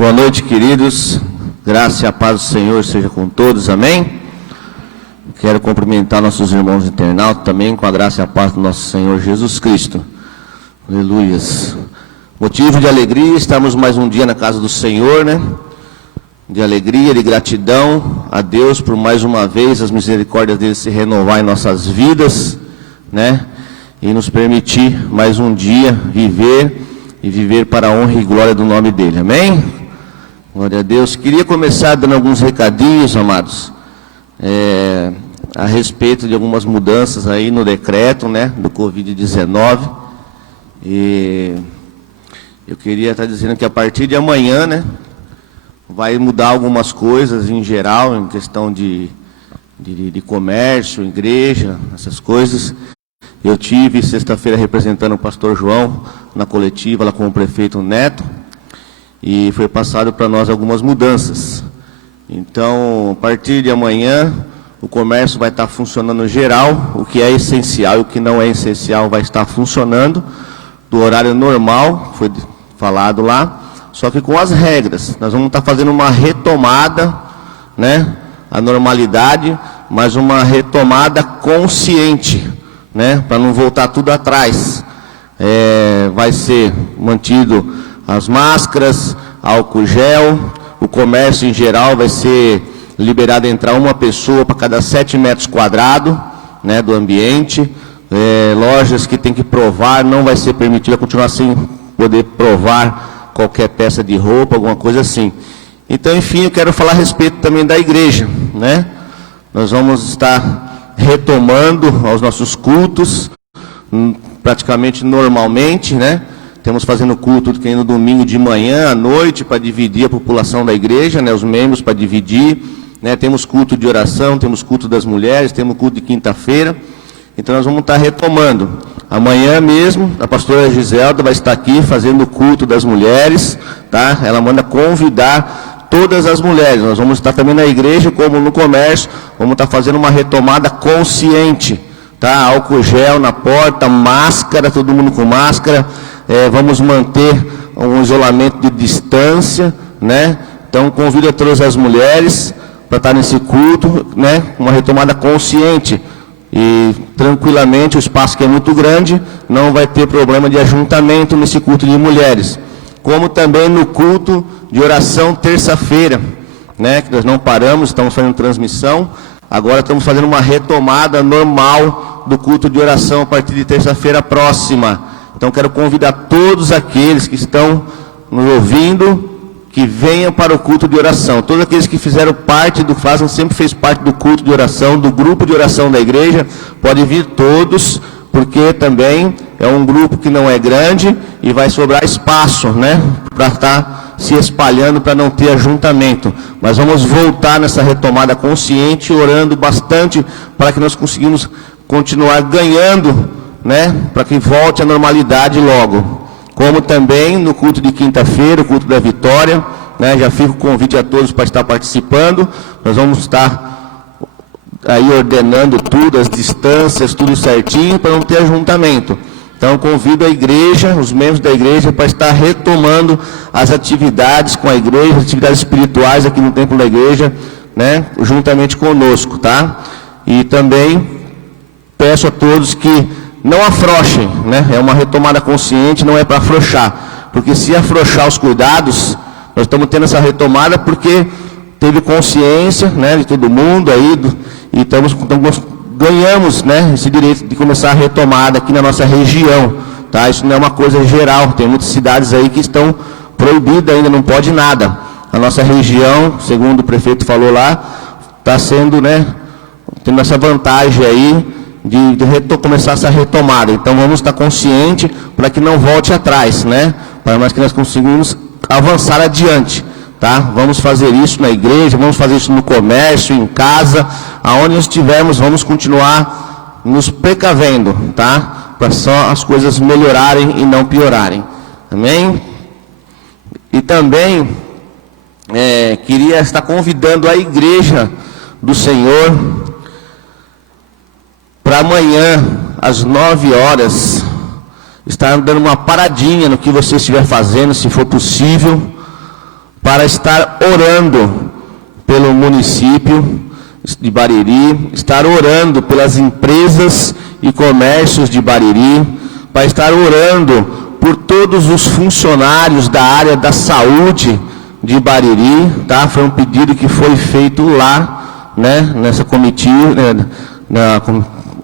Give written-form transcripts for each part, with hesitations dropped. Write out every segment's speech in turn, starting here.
Boa noite, queridos. Graça e a paz do Senhor seja com todos. Amém? Quero cumprimentar nossos irmãos internautas também com a graça e a paz do nosso Senhor Jesus Cristo. Aleluias. Motivo de alegria, estamos mais um dia na casa do Senhor, né? De alegria, de gratidão a Deus por mais uma vez as misericórdias dele se renovar em nossas vidas, né? E nos permitir mais um dia viver para a honra e glória do nome dele. Amém? Glória a Deus. Queria começar dando alguns recadinhos, amados, a respeito de algumas mudanças aí no decreto, né, do Covid-19. E eu queria estar dizendo que a partir de amanhã, né, vai mudar algumas coisas em geral, em questão de comércio, igreja, essas coisas. Eu tive sexta-feira representando o pastor João na coletiva lá com o prefeito Neto, e foi passado para nós algumas mudanças. Então, a partir de amanhã, o comércio vai estar funcionando geral, o que é essencial e o que não é essencial vai estar funcionando, do horário normal, foi falado lá, só que com as regras. Nós vamos estar fazendo uma retomada, né, a normalidade, mas uma retomada consciente, né, para não voltar tudo atrás. Vai ser mantido as máscaras, álcool gel, o comércio em geral vai ser liberado a entrar uma pessoa para cada 7 metros quadrados, né, do ambiente. Lojas que tem que provar, não vai ser permitido continuar sem poder provar qualquer peça de roupa, alguma coisa assim. Então, enfim, eu quero falar a respeito também da igreja, né? Nós vamos estar retomando aos nossos cultos, praticamente normalmente, né? Temos fazendo culto que no domingo de manhã, à noite, para dividir a população da igreja, né? Os membros para dividir, né? Temos culto de oração, temos culto das mulheres, temos culto de quinta-feira. Então nós vamos estar retomando. Amanhã mesmo, a pastora Giselda vai estar aqui fazendo o culto das mulheres, tá? Ela manda convidar todas as mulheres. Nós vamos estar também na igreja, como no comércio, vamos estar fazendo uma retomada consciente, tá? Álcool gel na porta, máscara, todo mundo com máscara. Vamos manter um isolamento de distância, né? Então convido a todas as mulheres para estar nesse culto, né? Uma retomada consciente. E tranquilamente, o espaço que é muito grande, não vai ter problema de ajuntamento nesse culto de mulheres. Como também no culto de oração terça-feira, né, que nós não paramos, estamos fazendo transmissão. Agora estamos fazendo uma retomada normal do culto de oração a partir de terça-feira próxima. Então quero convidar todos aqueles que estão nos ouvindo, que venham para o culto de oração. Todos aqueles que fizeram parte sempre fez parte do culto de oração, do grupo de oração da igreja, podem vir todos, porque também é um grupo que não é grande e vai sobrar espaço, né, para estar se espalhando, para não ter ajuntamento. Mas vamos voltar nessa retomada consciente, orando bastante para que nós conseguimos continuar ganhando, né, para que volte à normalidade logo. Como também no culto de quinta-feira, o culto da vitória, né, já fica o convite a todos para estar participando. Nós vamos estar aí ordenando tudo, as distâncias, tudo certinho, para não ter ajuntamento. Então convido a igreja, os membros da igreja, para estar retomando as atividades com a igreja, as atividades espirituais aqui no templo da igreja, né, juntamente conosco, tá? E também peço a todos que não afrouxem, né? É uma retomada consciente, não é para afrouxar. Porque se afrouxar os cuidados, nós estamos tendo essa retomada porque teve consciência, né, de todo mundo aí, e ganhamos, né, esse direito de começar a retomada aqui na nossa região. Tá? Isso não é uma coisa geral, tem muitas cidades aí que estão proibidas ainda, não pode nada. A nossa região, segundo o prefeito falou lá, está sendo, né, tendo essa vantagem aí, de começar essa retomada. Então vamos estar conscientes para que não volte atrás, né? Para mais que nós conseguimos avançar adiante, tá? Vamos fazer isso na igreja, vamos fazer isso no comércio, em casa, aonde nós estivermos, vamos continuar nos precavendo, tá? Para só as coisas melhorarem e não piorarem. Amém? E também queria estar convidando a igreja do Senhor para amanhã, às 9 horas, estar dando uma paradinha no que você estiver fazendo, se for possível, para estar orando pelo município de Bariri, estar orando pelas empresas e comércios de Bariri, para estar orando por todos os funcionários da área da saúde de Bariri, tá? Foi um pedido que foi feito lá, né, nessa comitiva, né,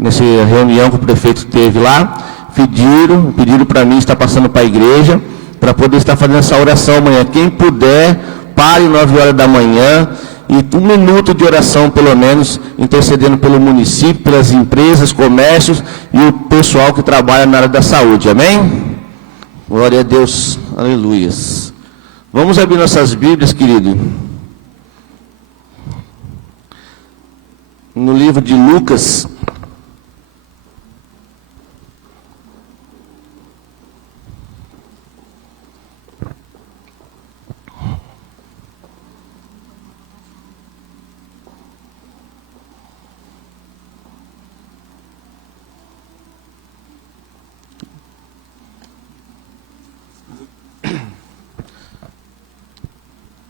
nessa reunião que o prefeito teve lá. Pediram para mim estar passando para a igreja, para poder estar fazendo essa oração amanhã. Quem puder, pare 9 horas da manhã, e 1 minuto de oração, pelo menos, intercedendo pelo município, pelas empresas, comércios e o pessoal que trabalha na área da saúde. Amém? Glória a Deus. Aleluias. Vamos abrir nossas Bíblias, querido. No livro de Lucas.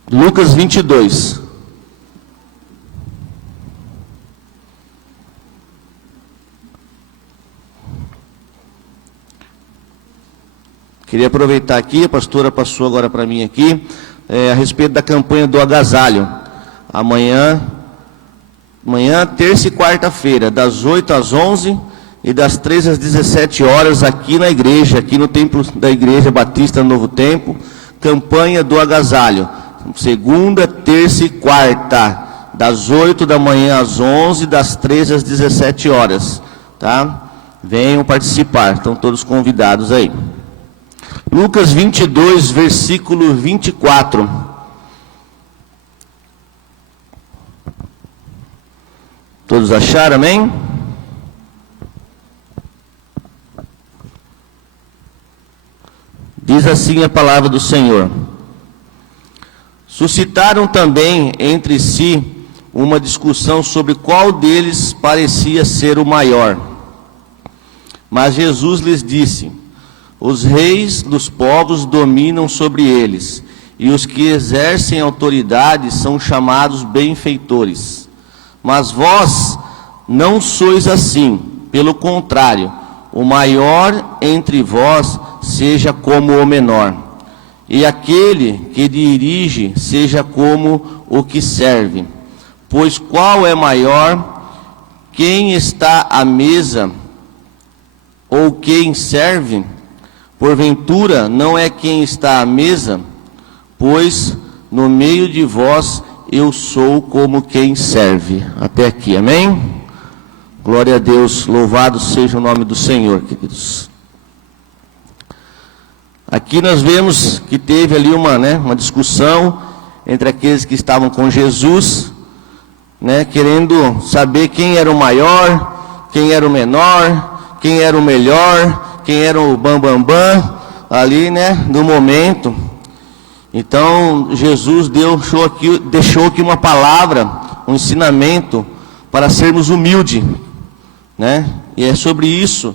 Lucas 22. Queria aproveitar aqui, a pastora passou agora para mim aqui, a respeito da campanha do agasalho. Amanhã, terça e quarta-feira, das 8 às 11 e das 13 às 17 horas, aqui na igreja, aqui no templo da Igreja Batista Novo Tempo, campanha do agasalho. Segunda, terça e quarta, das 8 da manhã às 11, das 13 às 17 horas, tá? Venham participar, estão todos convidados aí. Lucas 22, versículo 24. Todos acharam, amém? Diz assim a palavra do Senhor. Suscitaram também entre si uma discussão sobre qual deles parecia ser o maior. Mas Jesus lhes disse: os reis dos povos dominam sobre eles, e os que exercem autoridade são chamados benfeitores. Mas vós não sois assim, pelo contrário, o maior entre vós seja como o menor. E aquele que dirige seja como o que serve. Pois qual é maior, quem está à mesa ou quem serve? Porventura não é quem está à mesa? Pois no meio de vós eu sou como quem serve. Até aqui, amém? Glória a Deus, louvado seja o nome do Senhor, queridos. Aqui nós vemos que teve ali uma discussão entre aqueles que estavam com Jesus, querendo saber quem era o maior, quem era o menor, quem era o melhor, quem era o bambambam, ali, no momento. Então, Jesus deixou aqui uma palavra, um ensinamento para sermos humildes, E é sobre isso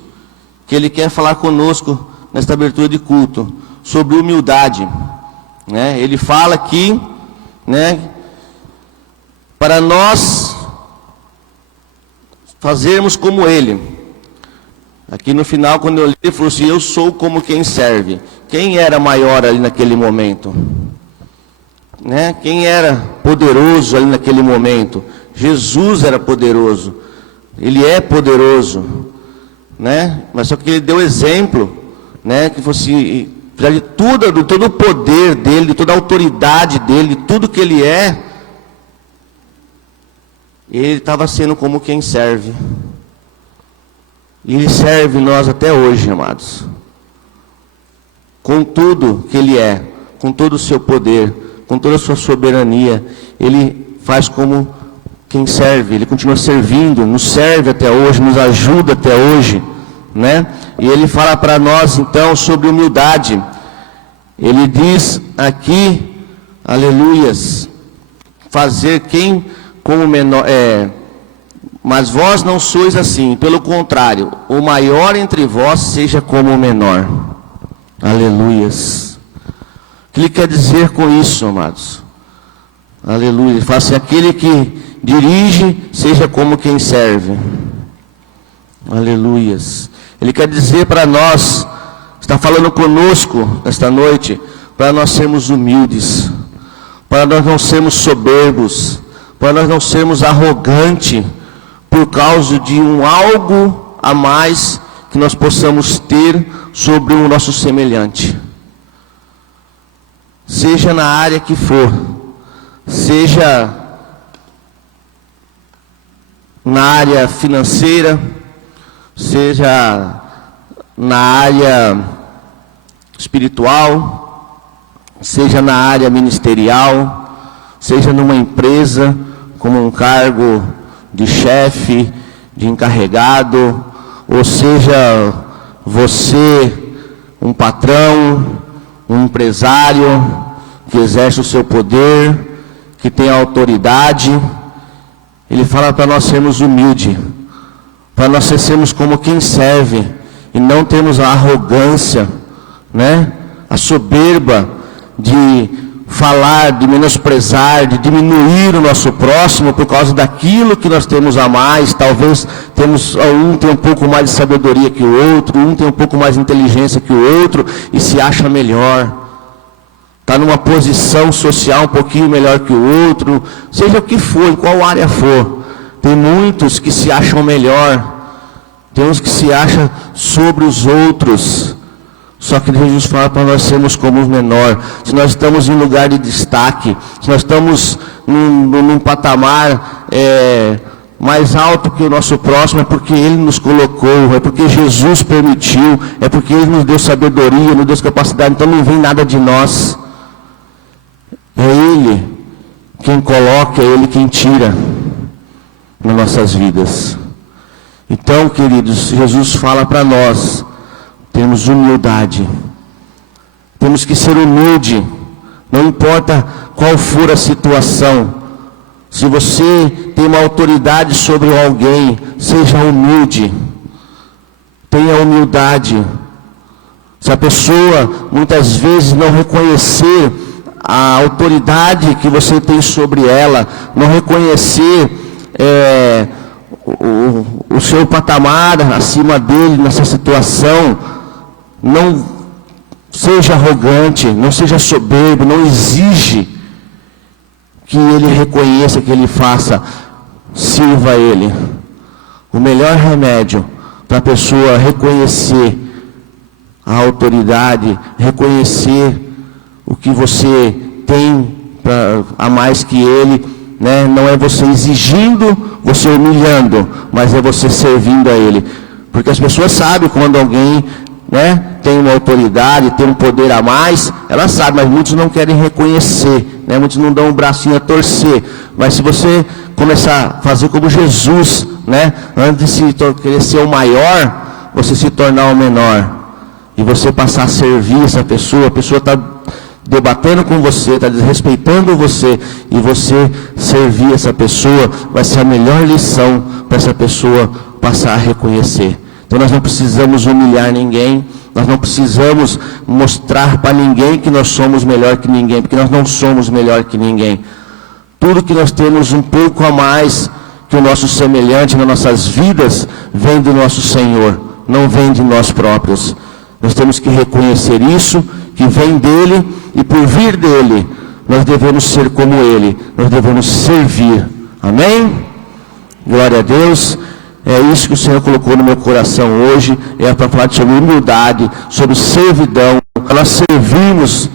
que Ele quer falar conosco nesta abertura de culto, sobre humildade, Ele fala aqui, para nós fazermos como Ele. Aqui no final, quando eu li, ele falou assim: eu sou como quem serve. Quem era maior ali naquele momento? Quem era poderoso ali naquele momento? Jesus era poderoso. Ele é poderoso, Mas só que ele deu exemplo, que fosse de todo o poder dele, de toda a autoridade dele, de tudo que ele é, ele estava sendo como quem serve. E Ele serve nós até hoje, amados. Com tudo que Ele é, com todo o seu poder, com toda a sua soberania, Ele faz como quem serve. Ele continua servindo, nos serve até hoje, nos ajuda até hoje, E Ele fala para nós, então, sobre humildade. Ele diz aqui, aleluias, fazer quem como menor... Mas vós não sois assim, pelo contrário, o maior entre vós seja como o menor. Aleluias. O que ele quer dizer com isso, amados? Aleluia. Ele fala assim: aquele que dirige, seja como quem serve. Aleluias. Ele quer dizer para nós, está falando conosco esta noite, para nós sermos humildes, para nós não sermos soberbos, para nós não sermos arrogantes, por causa de algo a mais que nós possamos ter sobre o nosso semelhante. Seja na área que for, seja na área financeira, seja na área espiritual, seja na área ministerial, seja numa empresa, como um cargo de chefe, de encarregado, ou seja você um patrão, um empresário que exerce o seu poder, que tem autoridade. Ele fala para nós sermos humildes, para nós sermos como quem serve, e não termos a arrogância, né? A soberba de falar, de menosprezar, de diminuir o nosso próximo por causa daquilo que nós temos a mais. Talvez um tem um pouco mais de sabedoria que o outro, um tem um pouco mais de inteligência que o outro e se acha melhor. Está numa posição social um pouquinho melhor que o outro, seja o que for, em qual área for. Tem muitos que se acham melhor, tem uns que se acham sobre os outros. Só que Jesus fala para nós sermos como os menores. Se nós estamos em lugar de destaque, se nós estamos num patamar mais alto que o nosso próximo, é porque Ele nos colocou, é porque Jesus permitiu, é porque Ele nos deu sabedoria, nos deu capacidade. Então não vem nada de nós. É Ele quem coloca, é Ele quem tira nas nossas vidas. Então, queridos, Jesus fala para nós termos humildade. Temos que ser humilde, não importa qual for a situação. Se você tem uma autoridade sobre alguém, seja humilde. Tenha humildade. Se a pessoa muitas vezes não reconhecer a autoridade que você tem sobre ela, não reconhecer o seu patamar acima dele nessa situação, não seja arrogante, não seja soberbo, não exige que ele reconheça, que ele faça, sirva a ele. O melhor remédio para a pessoa reconhecer a autoridade, reconhecer o que você tem a mais que ele, né? Não é você exigindo, você humilhando, mas é você servindo a ele. Porque as pessoas sabem quando alguém, né, tem uma autoridade, tem um poder a mais, elas sabem, mas muitos não querem reconhecer, né? Muitos não dão um bracinho a torcer. Mas se você começar a fazer como Jesus, né, antes de querer ser o maior, você se tornar o menor, e você passar a servir essa pessoa, a pessoa está debatendo com você, está desrespeitando você, e você servir essa pessoa, vai ser a melhor lição para essa pessoa passar a reconhecer. Então nós não precisamos humilhar ninguém, nós não precisamos mostrar para ninguém que nós somos melhor que ninguém, porque nós não somos melhor que ninguém. Tudo que nós temos um pouco a mais que o nosso semelhante nas nossas vidas, vem do nosso Senhor, não vem de nós próprios. Nós temos que reconhecer isso, que vem dele, e por vir dele, nós devemos ser como ele, nós devemos servir. Amém? Glória a Deus. É isso que o Senhor colocou no meu coração hoje, é para falar sobre humildade, sobre servidão, para nós servirmos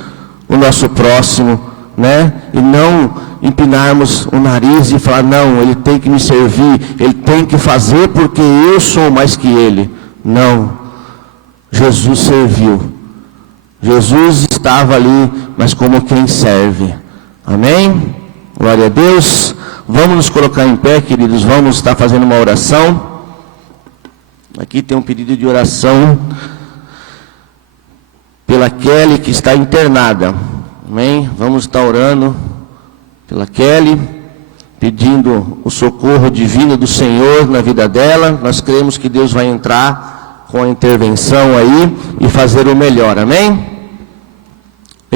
o nosso próximo, né? E não empinarmos o nariz e falar, não, ele tem que me servir, ele tem que fazer porque eu sou mais que ele. Não. Jesus serviu. Jesus estava ali, mas como quem serve. Amém? Glória a Deus. Vamos nos colocar em pé, queridos. Vamos estar fazendo uma oração. Aqui tem um pedido de oração pela Kelly, que está internada. Amém? Vamos estar orando pela Kelly, pedindo o socorro divino do Senhor na vida dela. Nós cremos que Deus vai entrar com a intervenção aí e fazer o melhor. Amém?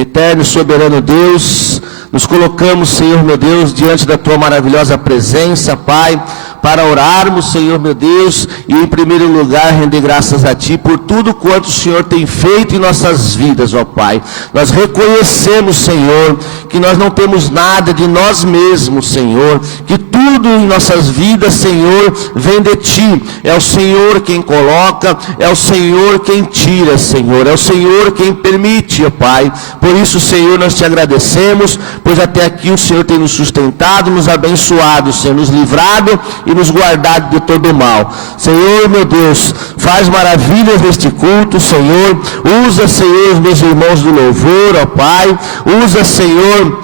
Eterno e soberano Deus, nos colocamos, Senhor meu Deus, diante da Tua maravilhosa presença, Pai, para orarmos, Senhor meu Deus, e em primeiro lugar render graças a Ti por tudo quanto o Senhor tem feito em nossas vidas, ó Pai. Nós reconhecemos, Senhor, que nós não temos nada de nós mesmos, Senhor, que tudo em nossas vidas, Senhor, vem de Ti. É o Senhor quem coloca, é o Senhor quem tira, Senhor, é o Senhor quem permite, ó Pai. Por isso, Senhor, nós Te agradecemos, pois até aqui o Senhor tem nos sustentado, nos abençoado, Senhor, nos livrado e nos guardado de todo o mal. Senhor, meu Deus, faz maravilhas neste culto, Senhor. Usa, Senhor, os meus irmãos do louvor, ó Pai. Usa, Senhor,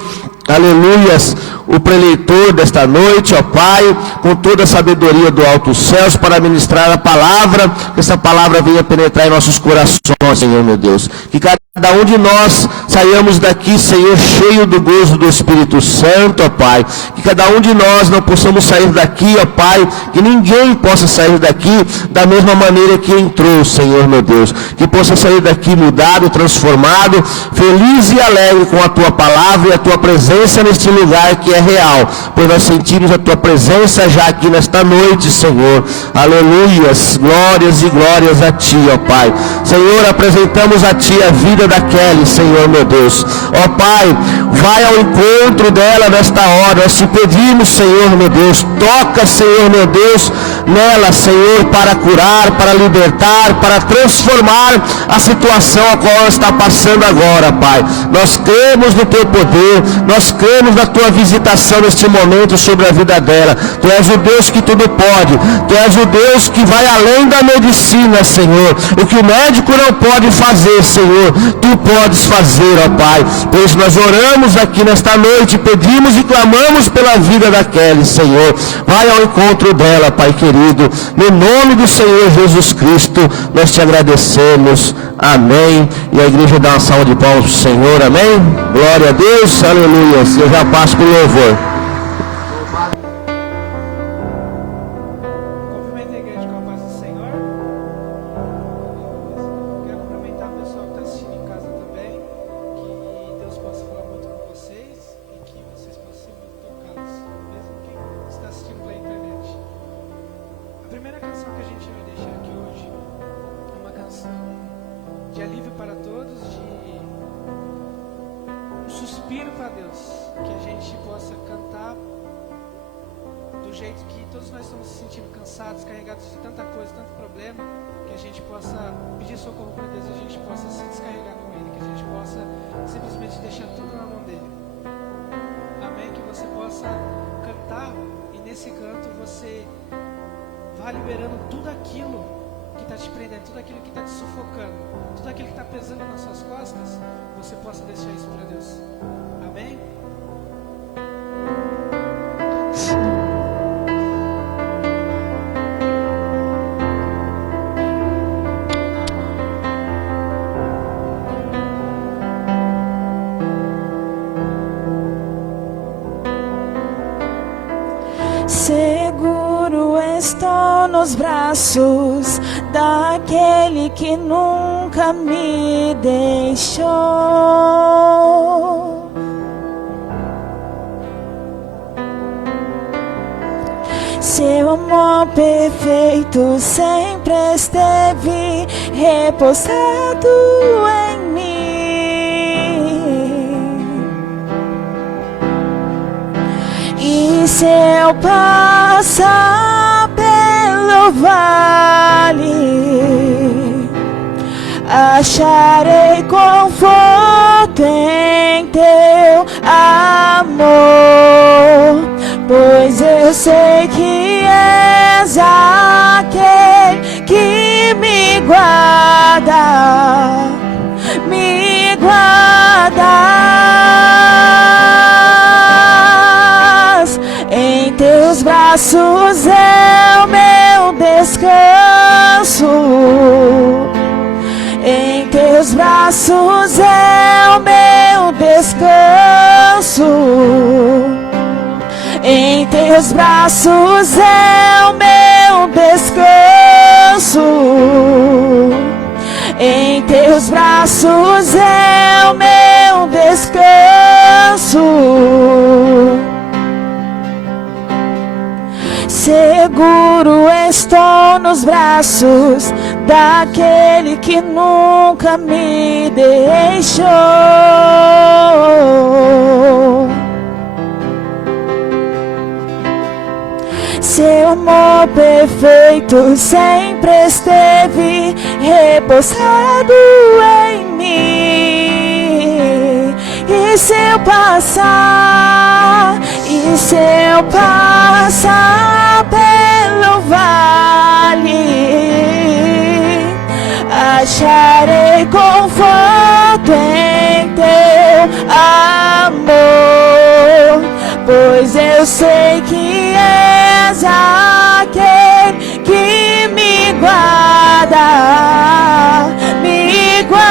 aleluias, o preleitor desta noite, ó Pai, com toda a sabedoria do alto céus, para ministrar a palavra, que essa palavra venha penetrar em nossos corações, Senhor, meu Deus. Que cada um de nós saiamos daqui, Senhor, cheio do gozo do Espírito Santo, ó Pai. Que cada um de nós não possamos sair daqui, ó Pai, que ninguém possa sair daqui da mesma maneira que entrou, Senhor, meu Deus. Que possa sair daqui mudado, transformado, feliz e alegre com a Tua palavra e a Tua presença neste lugar que é real, pois nós sentimos a Tua presença já aqui nesta noite, Senhor. Aleluias, glórias e glórias a Ti, ó Pai. Senhor, apresentamos a Ti a vida da Kelly, Senhor, meu Deus. Ó Pai, vai ao encontro dela nesta hora. Nós Te pedimos, Senhor, meu Deus, toca, Senhor, meu Deus, nela, Senhor, para curar, para libertar, para transformar a situação a qual ela está passando agora, Pai. Nós cremos no Teu poder, nós cremos na Tua visitação neste momento sobre a vida dela. Tu és o Deus que tudo pode, Tu és o Deus que vai além da medicina, Senhor. O que o médico não pode fazer, Senhor, Tu podes fazer, ó Pai. Por isso nós oramos aqui nesta noite, pedimos e clamamos pela vida da Kelly, Senhor. Vai ao encontro dela, Pai querido, no nome do Senhor Jesus Cristo, nós Te agradecemos, amém. E a igreja dá uma salva de palmas para o Senhor, amém. Glória a Deus, aleluia. Eu já passo para o louvor. Cumprimento a igreja com a paz do Senhor. Quero cumprimentar o pessoal que está assistindo em casa também. Que Deus possa falar muito com vocês e que vocês possam ser muito tocados, mesmo quem está assistindo pela internet. A primeira canção que a gente vai deixar aqui hoje é uma canção de alívio para todos, de um suspiro para Deus, que a gente possa cantar do jeito que todos nós estamos se sentindo cansados, carregados de tanta coisa, tanto problema, que a gente possa pedir socorro para Deus, a gente possa se descarregar com Ele, que a gente possa simplesmente deixar tudo na mão dEle. Amém? Que você possa cantar e nesse canto você vá liberando tudo aquilo que está te prendendo, tudo aquilo que está te sufocando, tudo aquilo que está pesando nas suas costas, você possa deixar isso para Deus. Amém? Seguro estou nos braços daquele que nunca me deixou. Seu amor perfeito sempre esteve repousado em mim. E se eu passar pelo vale, acharei conforto em Teu amor, pois eu sei que és aquele que me guarda, me guardas. Em Teus braços é o meu descanso, em Teus braços é o meu descanso, em Teus braços é o meu descanso, em Teus braços é o meu estou nos braços daquele que nunca me deixou. Seu amor perfeito sempre esteve repousado em mim. E se eu passar pelo vale, acharei conforto em teu amor, pois eu sei que és aquele que me guarda, me guardas.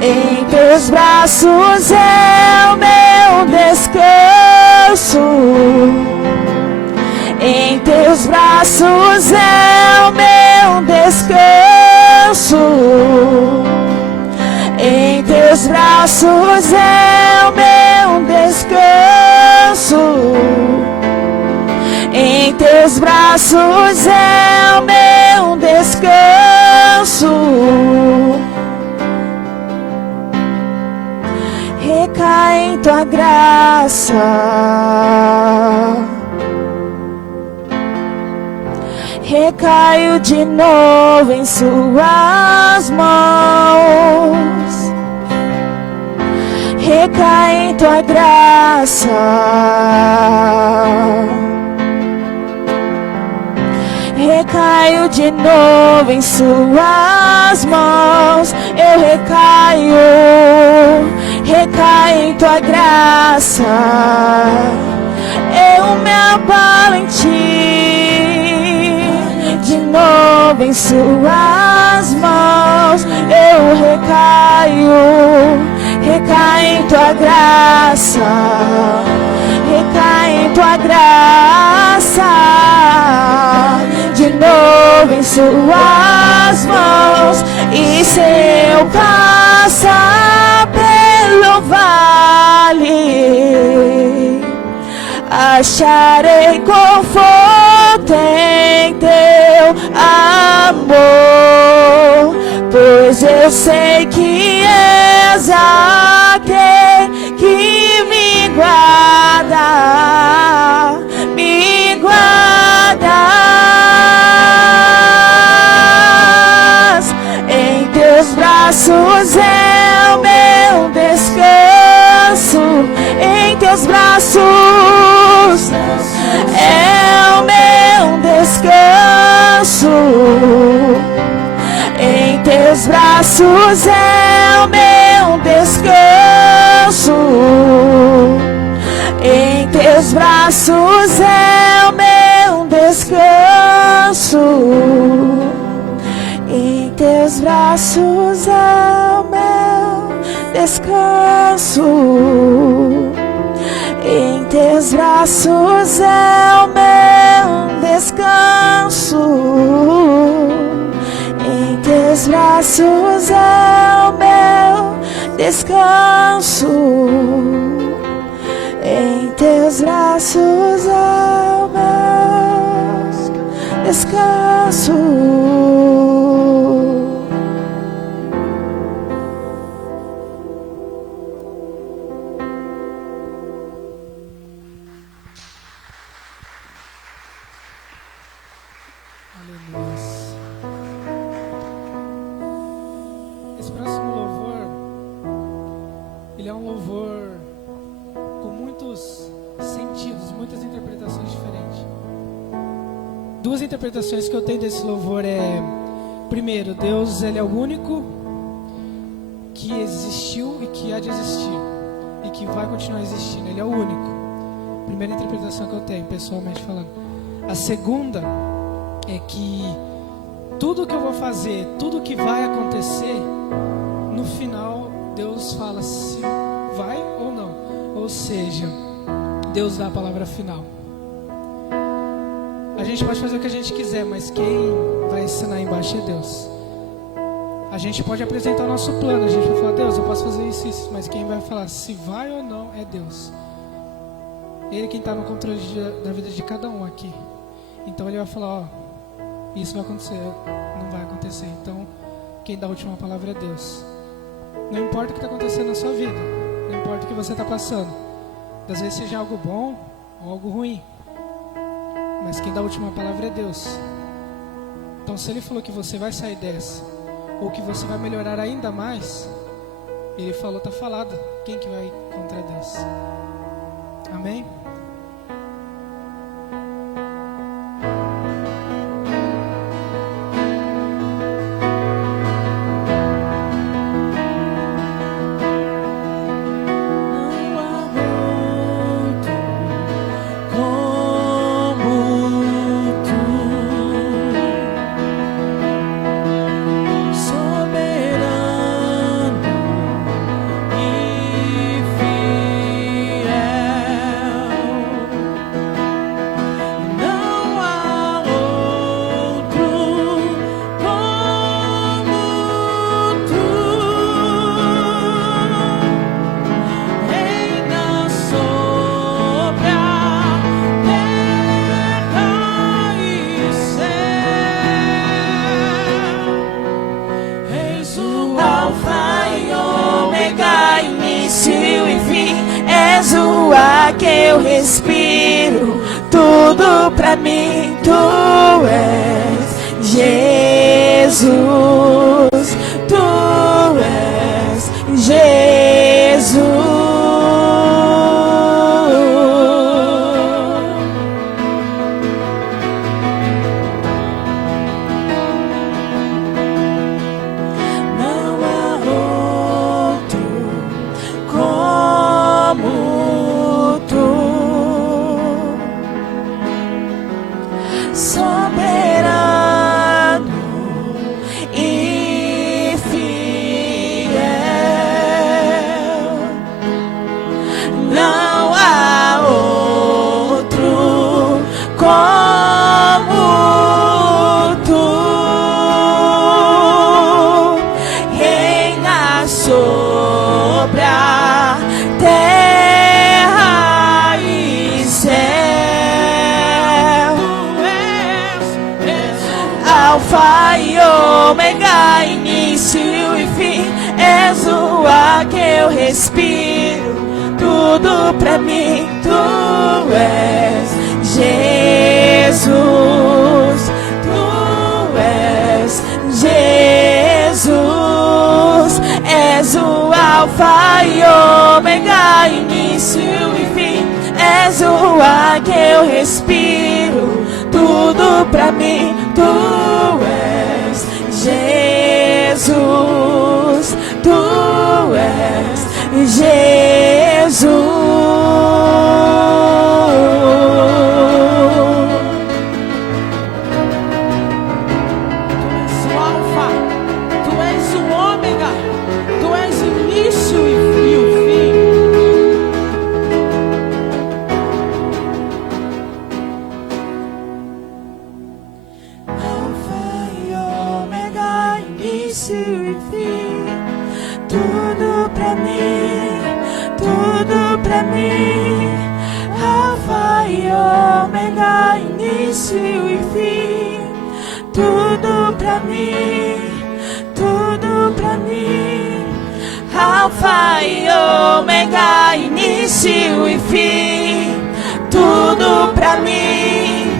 Em teus braços é o meu descanso. Em teus braços é o meu descanso. Em teus braços é o meu descanso. Em teus braços é o meu descanso. Recai em tua graça. Recaio de novo em suas mãos. Recai em tua graça. Recaio de novo em suas mãos. Eu recaio em tua graça. Eu me abalo em ti, de novo em suas mãos. Eu recaio em tua graça. Recai em tua graça, de novo em suas mãos. E se eu passar pelo vale, acharei conforto em teu amor, pois eu sei que és aquele que me guarda, me guardas. Em teus braços é o meu descanso. Em teus braços é o meu descanso. Em teus braços é o meu descanso. Em teus braços é o meu descanso. Em teus braços é o meu descanso. Em teus braços é o meu descanso. Em teus braços é o meu descanso. Em teus braços é o meu descanso. Esse próximo louvor, ele é um louvor com muitos sentidos, muitas interpretações diferentes. Duas interpretações que eu tenho desse louvor é: primeiro, Deus, ele é o único que existiu e que há de existir e que vai continuar existindo. Ele é o único. Primeira interpretação que eu tenho, pessoalmente falando. A segunda é que tudo que eu vou fazer, tudo que vai acontecer, no final Deus fala se vai ou não. Ou seja, Deus dá a palavra final. A gente pode fazer o que a gente quiser, mas quem vai ensinar embaixo é Deus. A gente pode apresentar o nosso plano, a gente vai falar: Deus, eu posso fazer isso, mas quem vai falar se vai ou não é Deus. Ele quem está no controle da vida de cada um aqui. Então Ele vai falar, ó, isso vai acontecer, não vai acontecer. Então, quem dá a última palavra é Deus. Não importa o que está acontecendo na sua vida, não importa o que você está passando. Às vezes seja algo bom ou algo ruim, mas quem dá a última palavra é Deus. Então, se Ele falou que você vai sair dessa, ou que você vai melhorar ainda mais, Ele falou, está falado. Quem que vai contra Deus? Amém? Que eu respiro, tudo pra mim, tu és Jesus, tu és Jesus. Não há outro como soberano e fiel. Não há outro como tu. Reina sobre a terra e céu. Alfa e ômega, início e fim, és o ar que eu respiro, tudo pra mim, tu és Jesus, tu és Jesus, és o alfa e ômega, início e fim, és o ar que eu respiro, tudo pra mim, tu és Jesus, tu és Jesus. Tu és o alfa, tu és o ômega, tu és o início e o fim. Início e fim, tudo pra mim, tudo pra mim. Alfa e ômega, início e fim, tudo pra mim, tudo pra mim. Alfa e ômega, início e fim, tudo pra mim,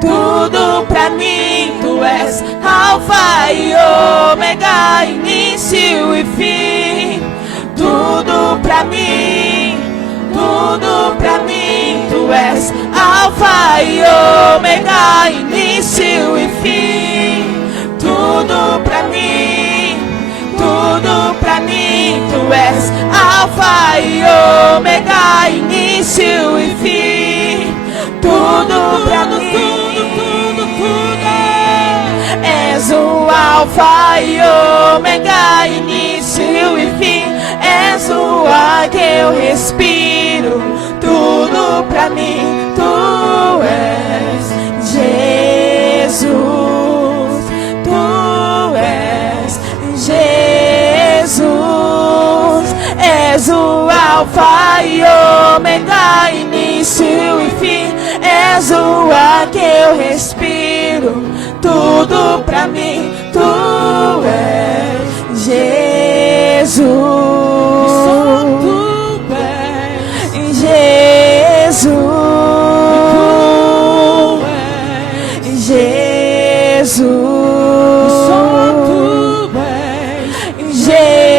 tudo pra mim. Tu és alfa e ômega, início e fim, tudo pra mim, tudo pra mim. Tu és alfa e ômega, início e fim, tudo pra mim, tudo pra mim. Tu és alfa e ômega, início e fim, tudo pra mim. És o alfa e ômega, início e fim, és o ar que eu respiro, tudo pra mim, tu és Jesus, tu és Jesus, és o alfa e ômega, início és o ar que eu respiro, tudo pra mim, tu és Jesus. Só tu és Jesus. Jesus. Só tu és Jesus.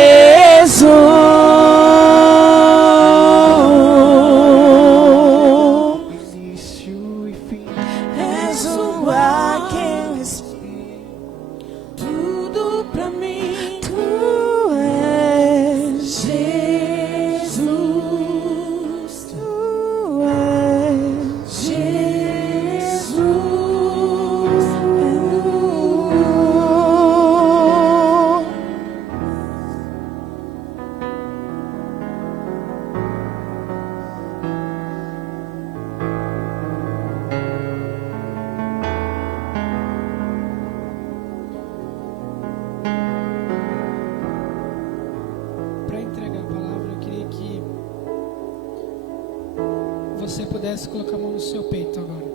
Você pudesse colocar a mão no seu peito agora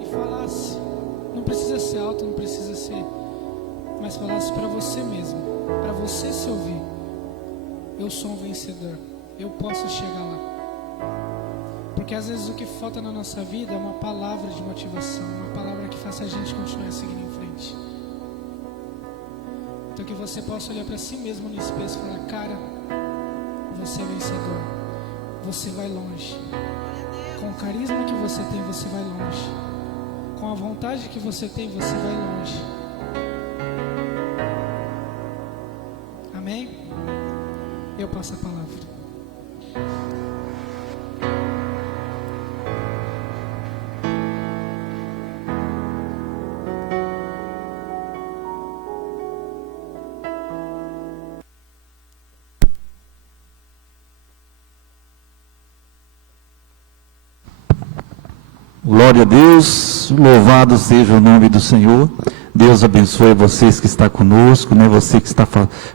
e falasse, não precisa ser alto, não precisa ser, mas falasse para você mesmo, para você se ouvir: eu sou um vencedor, eu posso chegar lá. Porque às vezes o que falta na nossa vida é uma palavra de motivação, uma palavra que faça a gente continuar seguindo em frente. Então que você possa olhar para si mesmo no espelho e falar: cara, você é vencedor. Você vai longe. Com o carisma que você tem, você vai longe. Com a vontade que você tem, você vai longe. Amém? Eu passo a palavra. Glória a Deus, louvado seja o nome do Senhor. Deus abençoe vocês que estão conosco, né? Você que está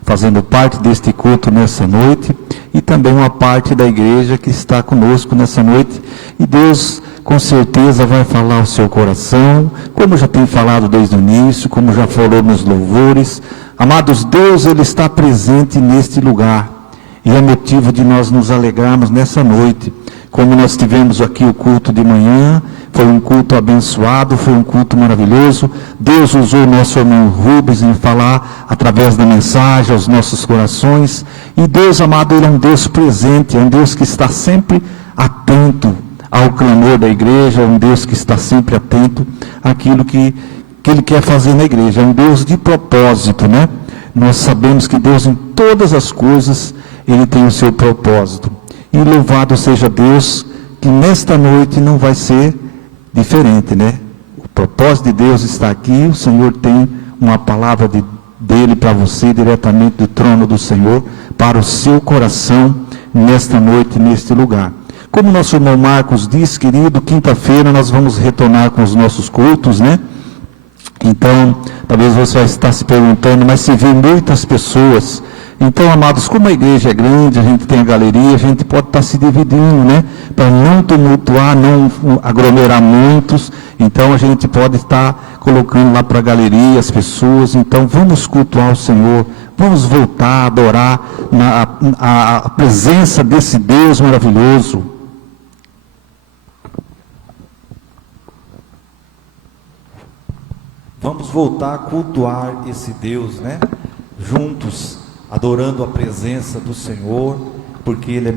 fazendo parte deste culto nessa noite, e também uma parte da igreja que está conosco nessa noite. E Deus com certeza vai falar ao seu coração, como já tem falado desde o início, como já falou nos louvores. Amados, Deus, Ele está presente neste lugar, e é motivo de nós nos alegrarmos nessa noite. Como nós tivemos aqui o culto de manhã, foi um culto abençoado, foi um culto maravilhoso. Deus usou o nosso irmão Rubens em falar através da mensagem aos nossos corações. E Deus, amado, Ele é um Deus presente, é um Deus que está sempre atento ao clamor da igreja, é um Deus que está sempre atento àquilo que Ele quer fazer na igreja. É um Deus de propósito, né? Nós sabemos que Deus, em todas as coisas, Ele tem o seu propósito. E louvado seja Deus, que nesta noite não vai ser diferente, né? O propósito de Deus está aqui, o Senhor tem uma palavra dele para você, diretamente do trono do Senhor, para o seu coração, nesta noite, neste lugar. Como nosso irmão Marcos disse, querido, quinta-feira nós vamos retornar com os nossos cultos, né? Então, talvez você vai estar se perguntando, mas se vê muitas pessoas. Então, amados, como a igreja é grande, a gente tem a galeria, a gente pode estar se dividindo, né? Para não tumultuar, não aglomerar muitos. Então, a gente pode estar colocando lá para a galeria as pessoas. Então, vamos cultuar o Senhor, vamos voltar a adorar a presença desse Deus maravilhoso. Vamos voltar a cultuar esse Deus, né? Juntos, adorando a presença do Senhor, porque Ele é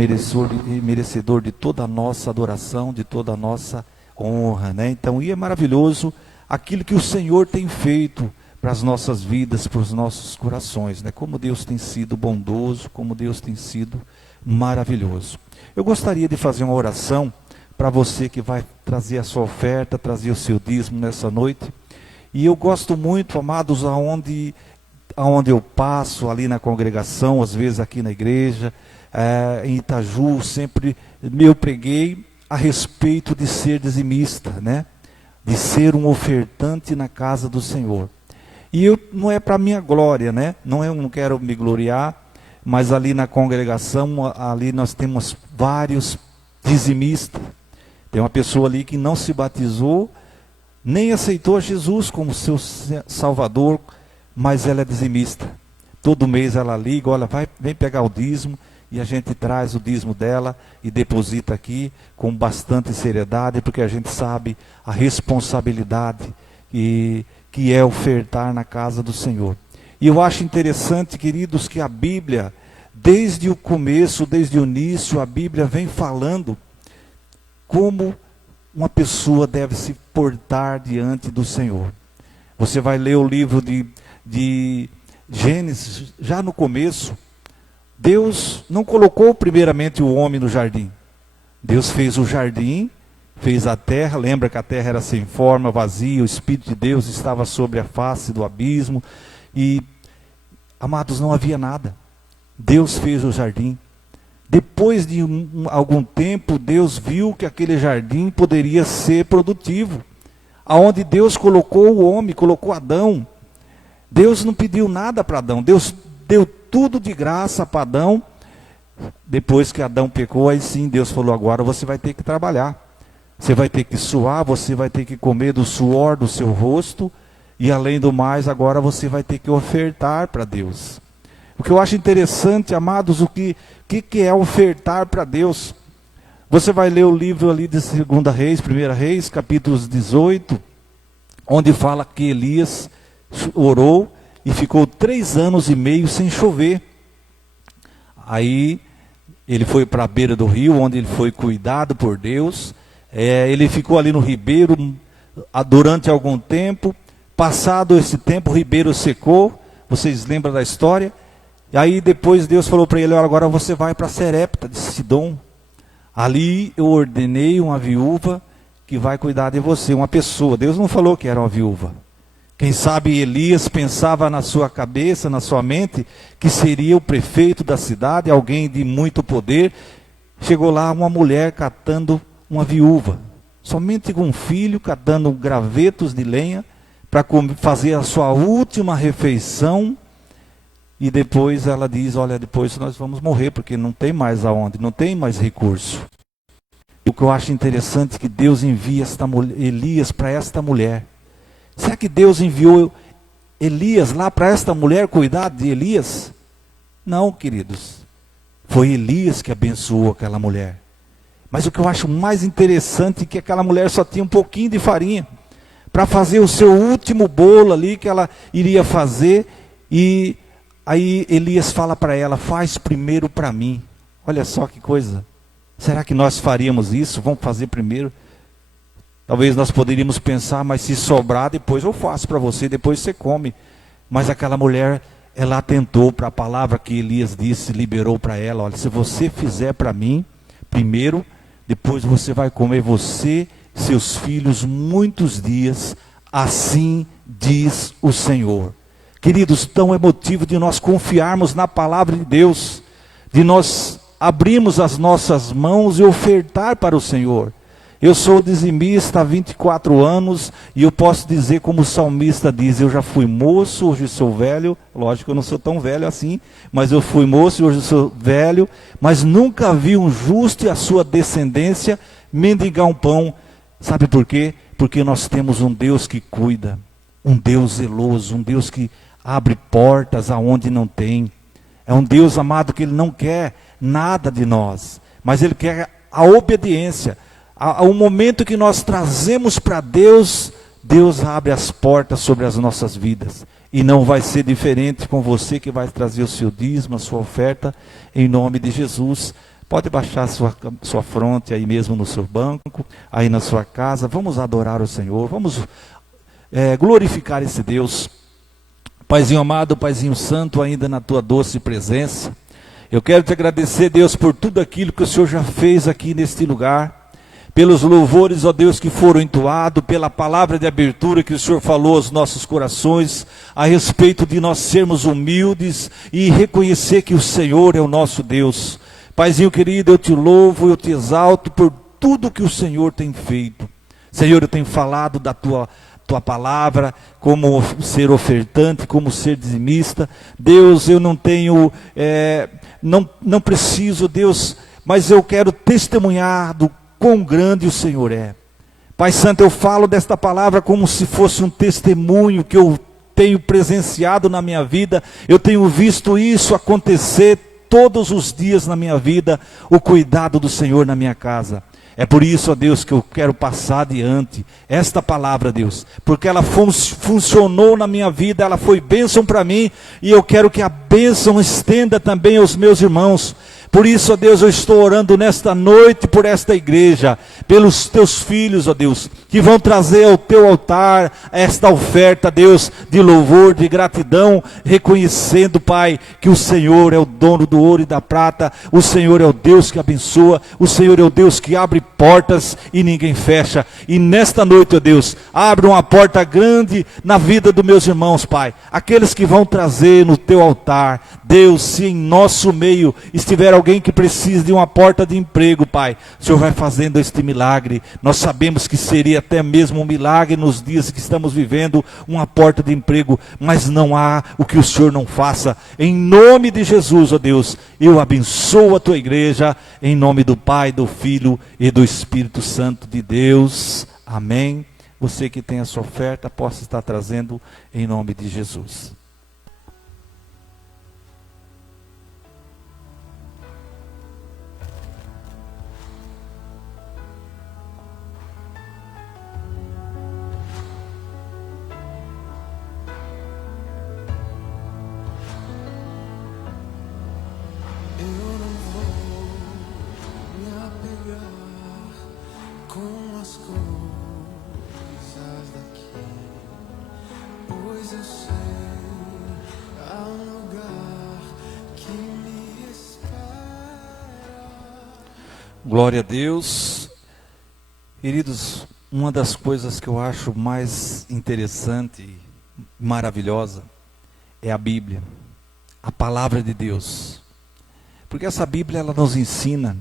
merecedor de toda a nossa adoração, de toda a nossa honra, né? Então, e é maravilhoso aquilo que o Senhor tem feito para as nossas vidas, para os nossos corações, né? Como Deus tem sido bondoso, como Deus tem sido maravilhoso. Eu gostaria de fazer uma oração para você que vai trazer a sua oferta, trazer o seu dízimo nessa noite. E eu gosto muito, amados, aonde eu passo, ali na congregação, às vezes aqui na igreja, em Itaju, sempre eu preguei a respeito de ser dizimista, né? De ser um ofertante na casa do Senhor. E não é para minha glória, né? Eu não quero me gloriar, mas ali na congregação, ali nós temos vários dizimista. Tem uma pessoa ali que não se batizou, nem aceitou Jesus como seu Salvador, mas ela é dizimista. Todo mês ela liga, olha, vem pegar o dízimo, e a gente traz o dízimo dela e deposita aqui com bastante seriedade, porque a gente sabe a responsabilidade que é ofertar na casa do Senhor. E eu acho interessante, queridos, que a Bíblia, desde o começo, desde o início, a Bíblia vem falando como uma pessoa deve se portar diante do Senhor. Você vai ler o livro de Gênesis, já no começo, Deus não colocou primeiramente o homem no jardim. Deus fez o jardim, fez a terra, lembra que a terra era sem forma, vazia, o Espírito de Deus estava sobre a face do abismo, e, amados, não havia nada. Deus fez o jardim. Depois de algum tempo, Deus viu que aquele jardim poderia ser produtivo. Aonde Deus colocou o homem, colocou Adão. Deus não pediu nada para Adão. Deus deu tudo de graça para Adão. Depois que Adão pecou, aí sim Deus falou, agora você vai ter que trabalhar. Você vai ter que suar, você vai ter que comer do suor do seu rosto. E além do mais, agora você vai ter que ofertar para Deus. O que eu acho interessante, amados, o que é ofertar para Deus? Você vai ler o livro ali de 2 Reis, 1 Reis, capítulos 18, onde fala que Elias orou e ficou 3 anos e meio sem chover. Aí ele foi para a beira do rio, onde ele foi cuidado por Deus. Ele ficou ali no ribeiro durante algum tempo. Passado esse tempo, o ribeiro secou. Vocês lembram da história? E aí depois Deus falou para ele, olha, agora você vai para Serepta de Sidom. Ali eu ordenei uma viúva que vai cuidar de você, uma pessoa. Deus não falou que era uma viúva. Quem sabe Elias pensava na sua cabeça, na sua mente, que seria o prefeito da cidade, alguém de muito poder. Chegou lá uma mulher catando uma viúva, somente com um filho, catando gravetos de lenha, para fazer a sua última refeição. E depois ela diz, olha, depois nós vamos morrer, porque não tem mais aonde, não tem mais recurso. O que eu acho interessante é que Deus envia Elias para esta mulher. Será que Deus enviou Elias lá para esta mulher cuidar de Elias? Não, queridos. Foi Elias que abençoou aquela mulher. Mas o que eu acho mais interessante é que aquela mulher só tinha um pouquinho de farinha para fazer o seu último bolo ali que ela iria fazer. E aí Elias fala para ela, faz primeiro para mim. Olha só que coisa. Será que nós faríamos isso? Vamos fazer primeiro? Talvez nós poderíamos pensar, mas se sobrar, depois eu faço para você, depois você come. Mas aquela mulher, ela atentou para a palavra que Elias disse, liberou para ela. Olha, se você fizer para mim, primeiro, depois você vai comer você, seus filhos, muitos dias. Assim diz o Senhor. Queridos, tão é motivo de nós confiarmos na palavra de Deus, de nós abrirmos as nossas mãos e ofertar para o Senhor. Eu sou dizimista há 24 anos e eu posso dizer como o salmista diz, eu já fui moço, hoje sou velho, lógico que eu não sou tão velho assim, mas eu fui moço e hoje sou velho, mas nunca vi um justo e a sua descendência mendigar um pão. Sabe por quê? Porque nós temos um Deus que cuida, um Deus zeloso, um Deus que abre portas aonde não tem. É um Deus, amado, que Ele não quer nada de nós, mas Ele quer a obediência. Ao momento que nós trazemos para Deus, Deus abre as portas sobre as nossas vidas. E não vai ser diferente com você que vai trazer o seu dízimo, a sua oferta, em nome de Jesus. Pode baixar sua fronte aí mesmo no seu banco, aí na sua casa. Vamos adorar o Senhor, vamos glorificar esse Deus. Paizinho amado, Paizinho santo, ainda na tua doce presença. Eu quero te agradecer, Deus, por tudo aquilo que o Senhor já fez aqui neste lugar. Pelos louvores, ó Deus, que foram entoados, pela palavra de abertura que o Senhor falou aos nossos corações, a respeito de nós sermos humildes e reconhecer que o Senhor é o nosso Deus. Paizinho querido, eu te louvo, eu te exalto por tudo que o Senhor tem feito. Senhor, eu tenho falado da tua palavra, como ser ofertante, como ser dizimista. Deus, eu não tenho, não preciso, Deus, mas eu quero testemunhar do quão grande o Senhor é. Pai Santo, eu falo desta palavra como se fosse um testemunho que eu tenho presenciado na minha vida, eu tenho visto isso acontecer todos os dias na minha vida, o cuidado do Senhor na minha casa. É por isso, ó Deus, que eu quero passar adiante esta palavra, Deus, porque ela funcionou na minha vida, ela foi bênção para mim, e eu quero que a bênção estenda também aos meus irmãos. Por isso, ó Deus, eu estou orando nesta noite por esta igreja, pelos teus filhos, ó Deus, que vão trazer ao teu altar esta oferta, Deus, de louvor, de gratidão, reconhecendo, Pai, que o Senhor é o dono do ouro e da prata, o Senhor é o Deus que abençoa, o Senhor é o Deus que abre portas e ninguém fecha. E nesta noite, ó Deus, abre uma porta grande na vida dos meus irmãos, Pai, aqueles que vão trazer no teu altar. Deus, se em nosso meio estiver alguém que precisa de uma porta de emprego, Pai, o Senhor vai fazendo este milagre. Nós sabemos que seria até mesmo um milagre nos dias que estamos vivendo, uma porta de emprego, mas não há o que o Senhor não faça. Em nome de Jesus, ó Deus, eu abençoo a tua igreja, em nome do Pai, do Filho e do Espírito Santo de Deus. Amém. Você que tem a sua oferta, possa estar trazendo em nome de Jesus. Glória a Deus. Queridos, uma das coisas que eu acho mais interessante e maravilhosa é a Bíblia, a palavra de Deus. Porque essa Bíblia, ela nos ensina,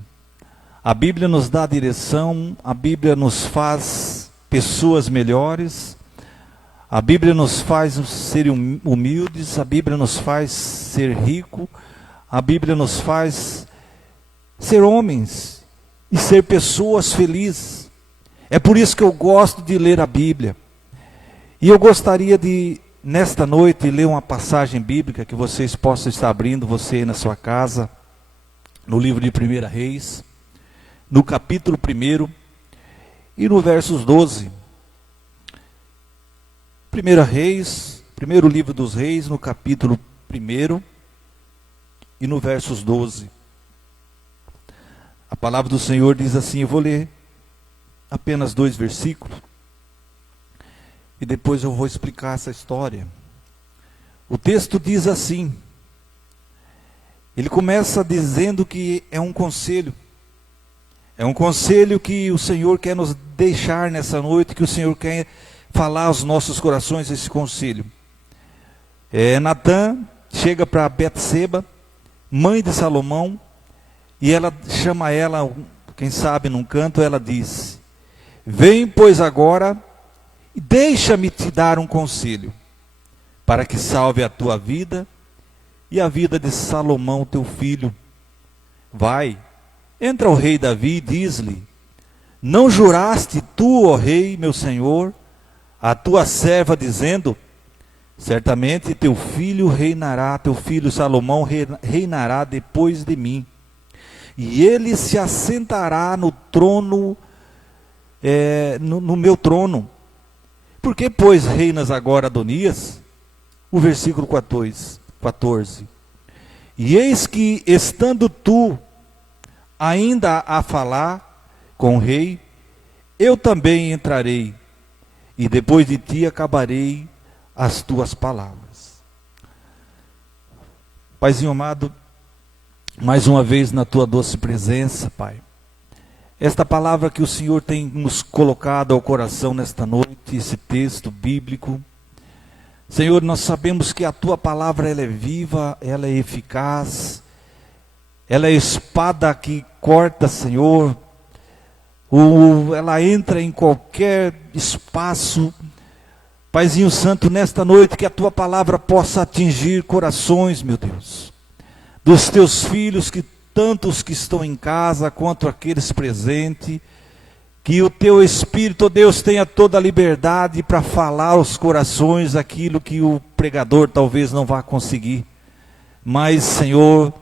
a Bíblia nos dá direção, a Bíblia nos faz pessoas melhores, a Bíblia nos faz ser humildes, a Bíblia nos faz ser rico, a Bíblia nos faz ser homens e ser pessoas felizes. É por isso que eu gosto de ler a Bíblia. E eu gostaria de, nesta noite, ler uma passagem bíblica que vocês possam estar abrindo, você aí na sua casa, no livro de 1 Reis, no capítulo 1 e no versos 12. 1 Reis, primeiro livro dos Reis, no capítulo 1 e no versos 12. A palavra do Senhor diz assim, eu vou ler apenas 2 versículos, e depois eu vou explicar essa história. O texto diz assim, ele começa dizendo que é um conselho que o Senhor quer nos deixar nessa noite, que o Senhor quer falar aos nossos corações esse conselho. Natã chega para Betseba, mãe de Salomão, e ela chama ela, quem sabe num canto, ela diz, vem pois agora e deixa-me te dar um conselho, para que salve a tua vida e a vida de Salomão teu filho. Vai, entra ao rei Davi e diz-lhe, não juraste tu, ó rei, meu senhor, a tua serva, dizendo, certamente teu filho reinará, teu filho Salomão reinará depois de mim. E ele se assentará no trono, no meu trono. Por que, pois, reinas agora, Adonias? O versículo 14. E eis que, estando tu ainda a falar com o rei, eu também entrarei, e depois de ti acabarei as tuas palavras. Paizinho amado, mais uma vez na tua doce presença, Pai, esta palavra que o Senhor tem nos colocado ao coração nesta noite, esse texto bíblico, Senhor, nós sabemos que a tua palavra ela é viva, ela é eficaz, ela é espada que corta, Senhor, ela entra em qualquer espaço. Paizinho Santo, nesta noite que a tua palavra possa atingir corações, meu Deus, dos teus filhos que tanto os que estão em casa, quanto aqueles presentes, que o teu Espírito, Deus, tenha toda a liberdade para falar aos corações aquilo que o pregador talvez não vá conseguir. Mas, Senhor,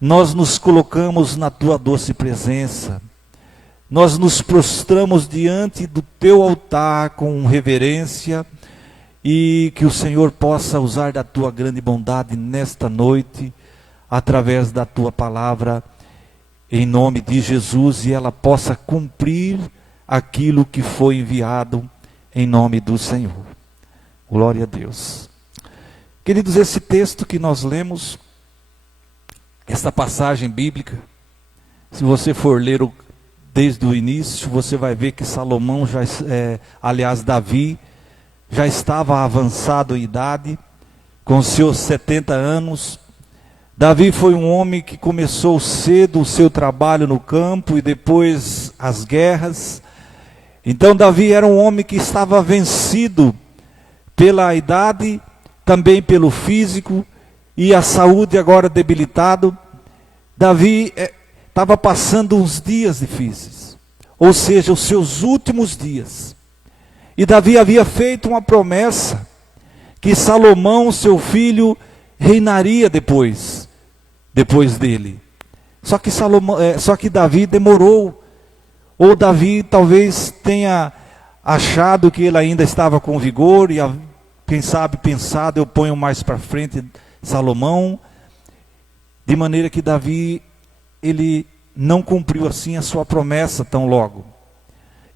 nós nos colocamos na tua doce presença. Nós nos prostramos diante do teu altar com reverência, e que o Senhor possa usar da tua grande bondade nesta noite, através da tua palavra, em nome de Jesus, e ela possa cumprir aquilo que foi enviado em nome do Senhor. Glória a Deus. Queridos, esse texto que nós lemos, esta passagem bíblica, se você for ler desde o início, você vai ver que Salomão, Davi, já estava avançado em idade, com seus 70 anos. Davi foi um homem que começou cedo o seu trabalho no campo e depois as guerras. Então Davi era um homem que estava vencido pela idade, também pelo físico, e a saúde agora debilitado. Davi estava passando uns dias difíceis, ou seja, os seus últimos dias. E Davi havia feito uma promessa, que Salomão, seu filho, reinaria depois dele. Só que Davi demorou, ou Davi talvez tenha achado que ele ainda estava com vigor, e quem sabe pensado, eu ponho mais para frente Salomão, de maneira que Davi, ele não cumpriu assim a sua promessa tão logo.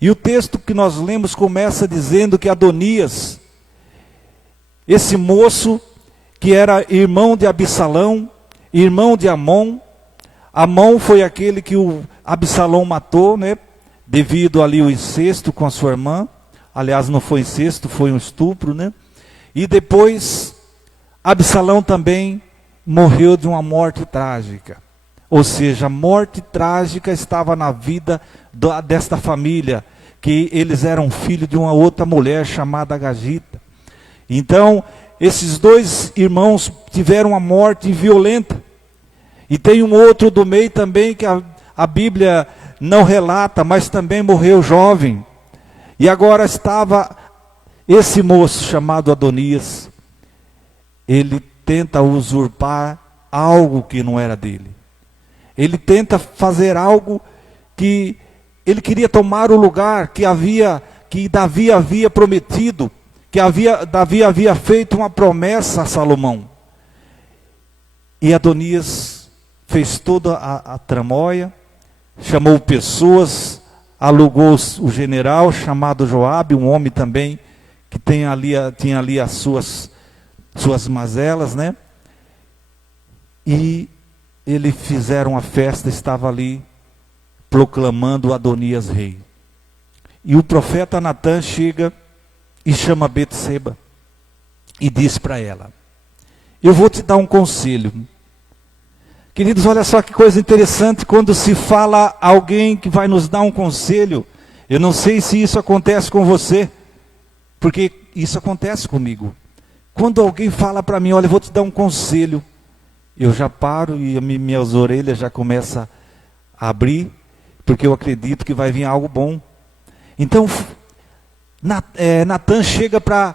E o texto que nós lemos começa dizendo que Adonias, esse moço que era irmão de Absalão, irmão de Amon. Amon foi aquele que o Absalão matou, né? Devido ali ao incesto com a sua irmã. Aliás, não foi incesto, foi um estupro, né? E depois, Absalão também morreu de uma morte trágica. Ou seja, a morte trágica estava na vida desta família, que eles eram filhos de uma outra mulher chamada Agagita. Então, esses dois irmãos tiveram uma morte violenta. E tem um outro do meio também que a Bíblia não relata, mas também morreu jovem. E agora estava esse moço chamado Adonias. Ele tenta usurpar algo que não era dele. Ele tenta fazer algo que ele queria tomar o lugar que Davi havia prometido, Davi havia feito uma promessa a Salomão. E Adonias fez toda a tramóia, chamou pessoas, alugou o general chamado Joabe, um homem também que tinha ali as suas mazelas, né? E eles fizeram a festa, estava ali proclamando Adonias rei. E o profeta Natã chega e chama Betseba e diz para ela: eu vou te dar um conselho. Queridos, olha só que coisa interessante, quando se fala alguém que vai nos dar um conselho. Eu não sei se isso acontece com você, porque isso acontece comigo. Quando alguém fala para mim: olha, eu vou te dar um conselho, eu já paro e minhas orelhas já começam a abrir, porque eu acredito que vai vir algo bom. Então, Natã chega para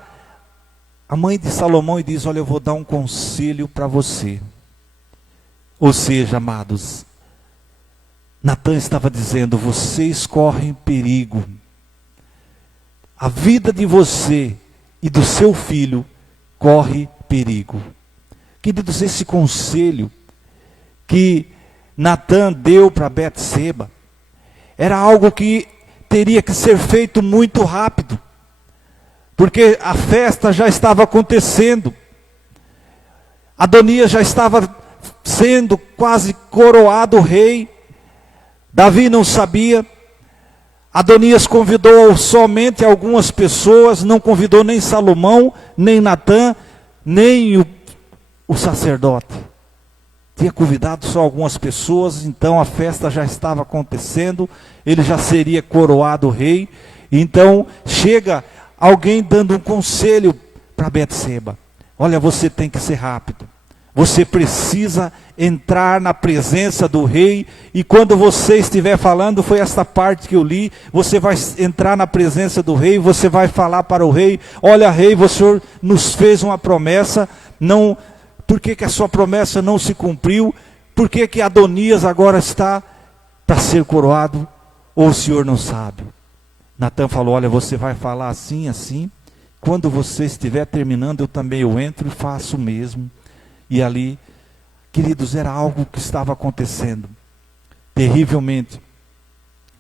a mãe de Salomão e diz: olha, eu vou dar um conselho para você. Ou seja, amados, Natã estava dizendo: vocês correm perigo. A vida de você e do seu filho corre perigo. Queridos, esse conselho que Natã deu para Betseba era algo que teria que ser feito muito rápido, porque a festa já estava acontecendo. Adonias já estava sendo quase coroado rei. Davi não sabia. Adonias convidou somente algumas pessoas, não convidou nem Salomão, nem Natã, nem o sacerdote. Tinha convidado só algumas pessoas, então a festa já estava acontecendo, ele já seria coroado rei. Então chega alguém dando um conselho para Betseba: olha, você tem que ser rápido, Você precisa entrar na presença do rei, e quando você estiver falando, foi esta parte que eu li, você vai entrar na presença do rei, você vai falar para o rei: olha, rei, o Senhor nos fez uma promessa, por que a sua promessa não se cumpriu? Por que Adonias agora está para ser coroado? Ou o Senhor não sabe? Natan falou: olha, você vai falar assim, assim, quando você estiver terminando, eu entro e faço o mesmo. E ali, queridos, era algo que estava acontecendo terrivelmente.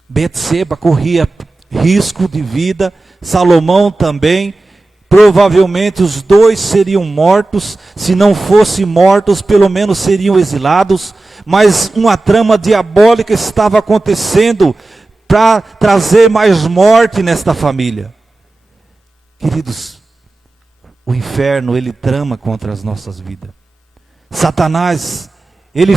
Betseba corria risco de vida, Salomão também. Provavelmente os dois seriam mortos, se não fossem mortos, pelo menos seriam exilados. Mas uma trama diabólica estava acontecendo para trazer mais morte nesta família. Queridos, o inferno, ele trama contra as nossas vidas. Satanás, ele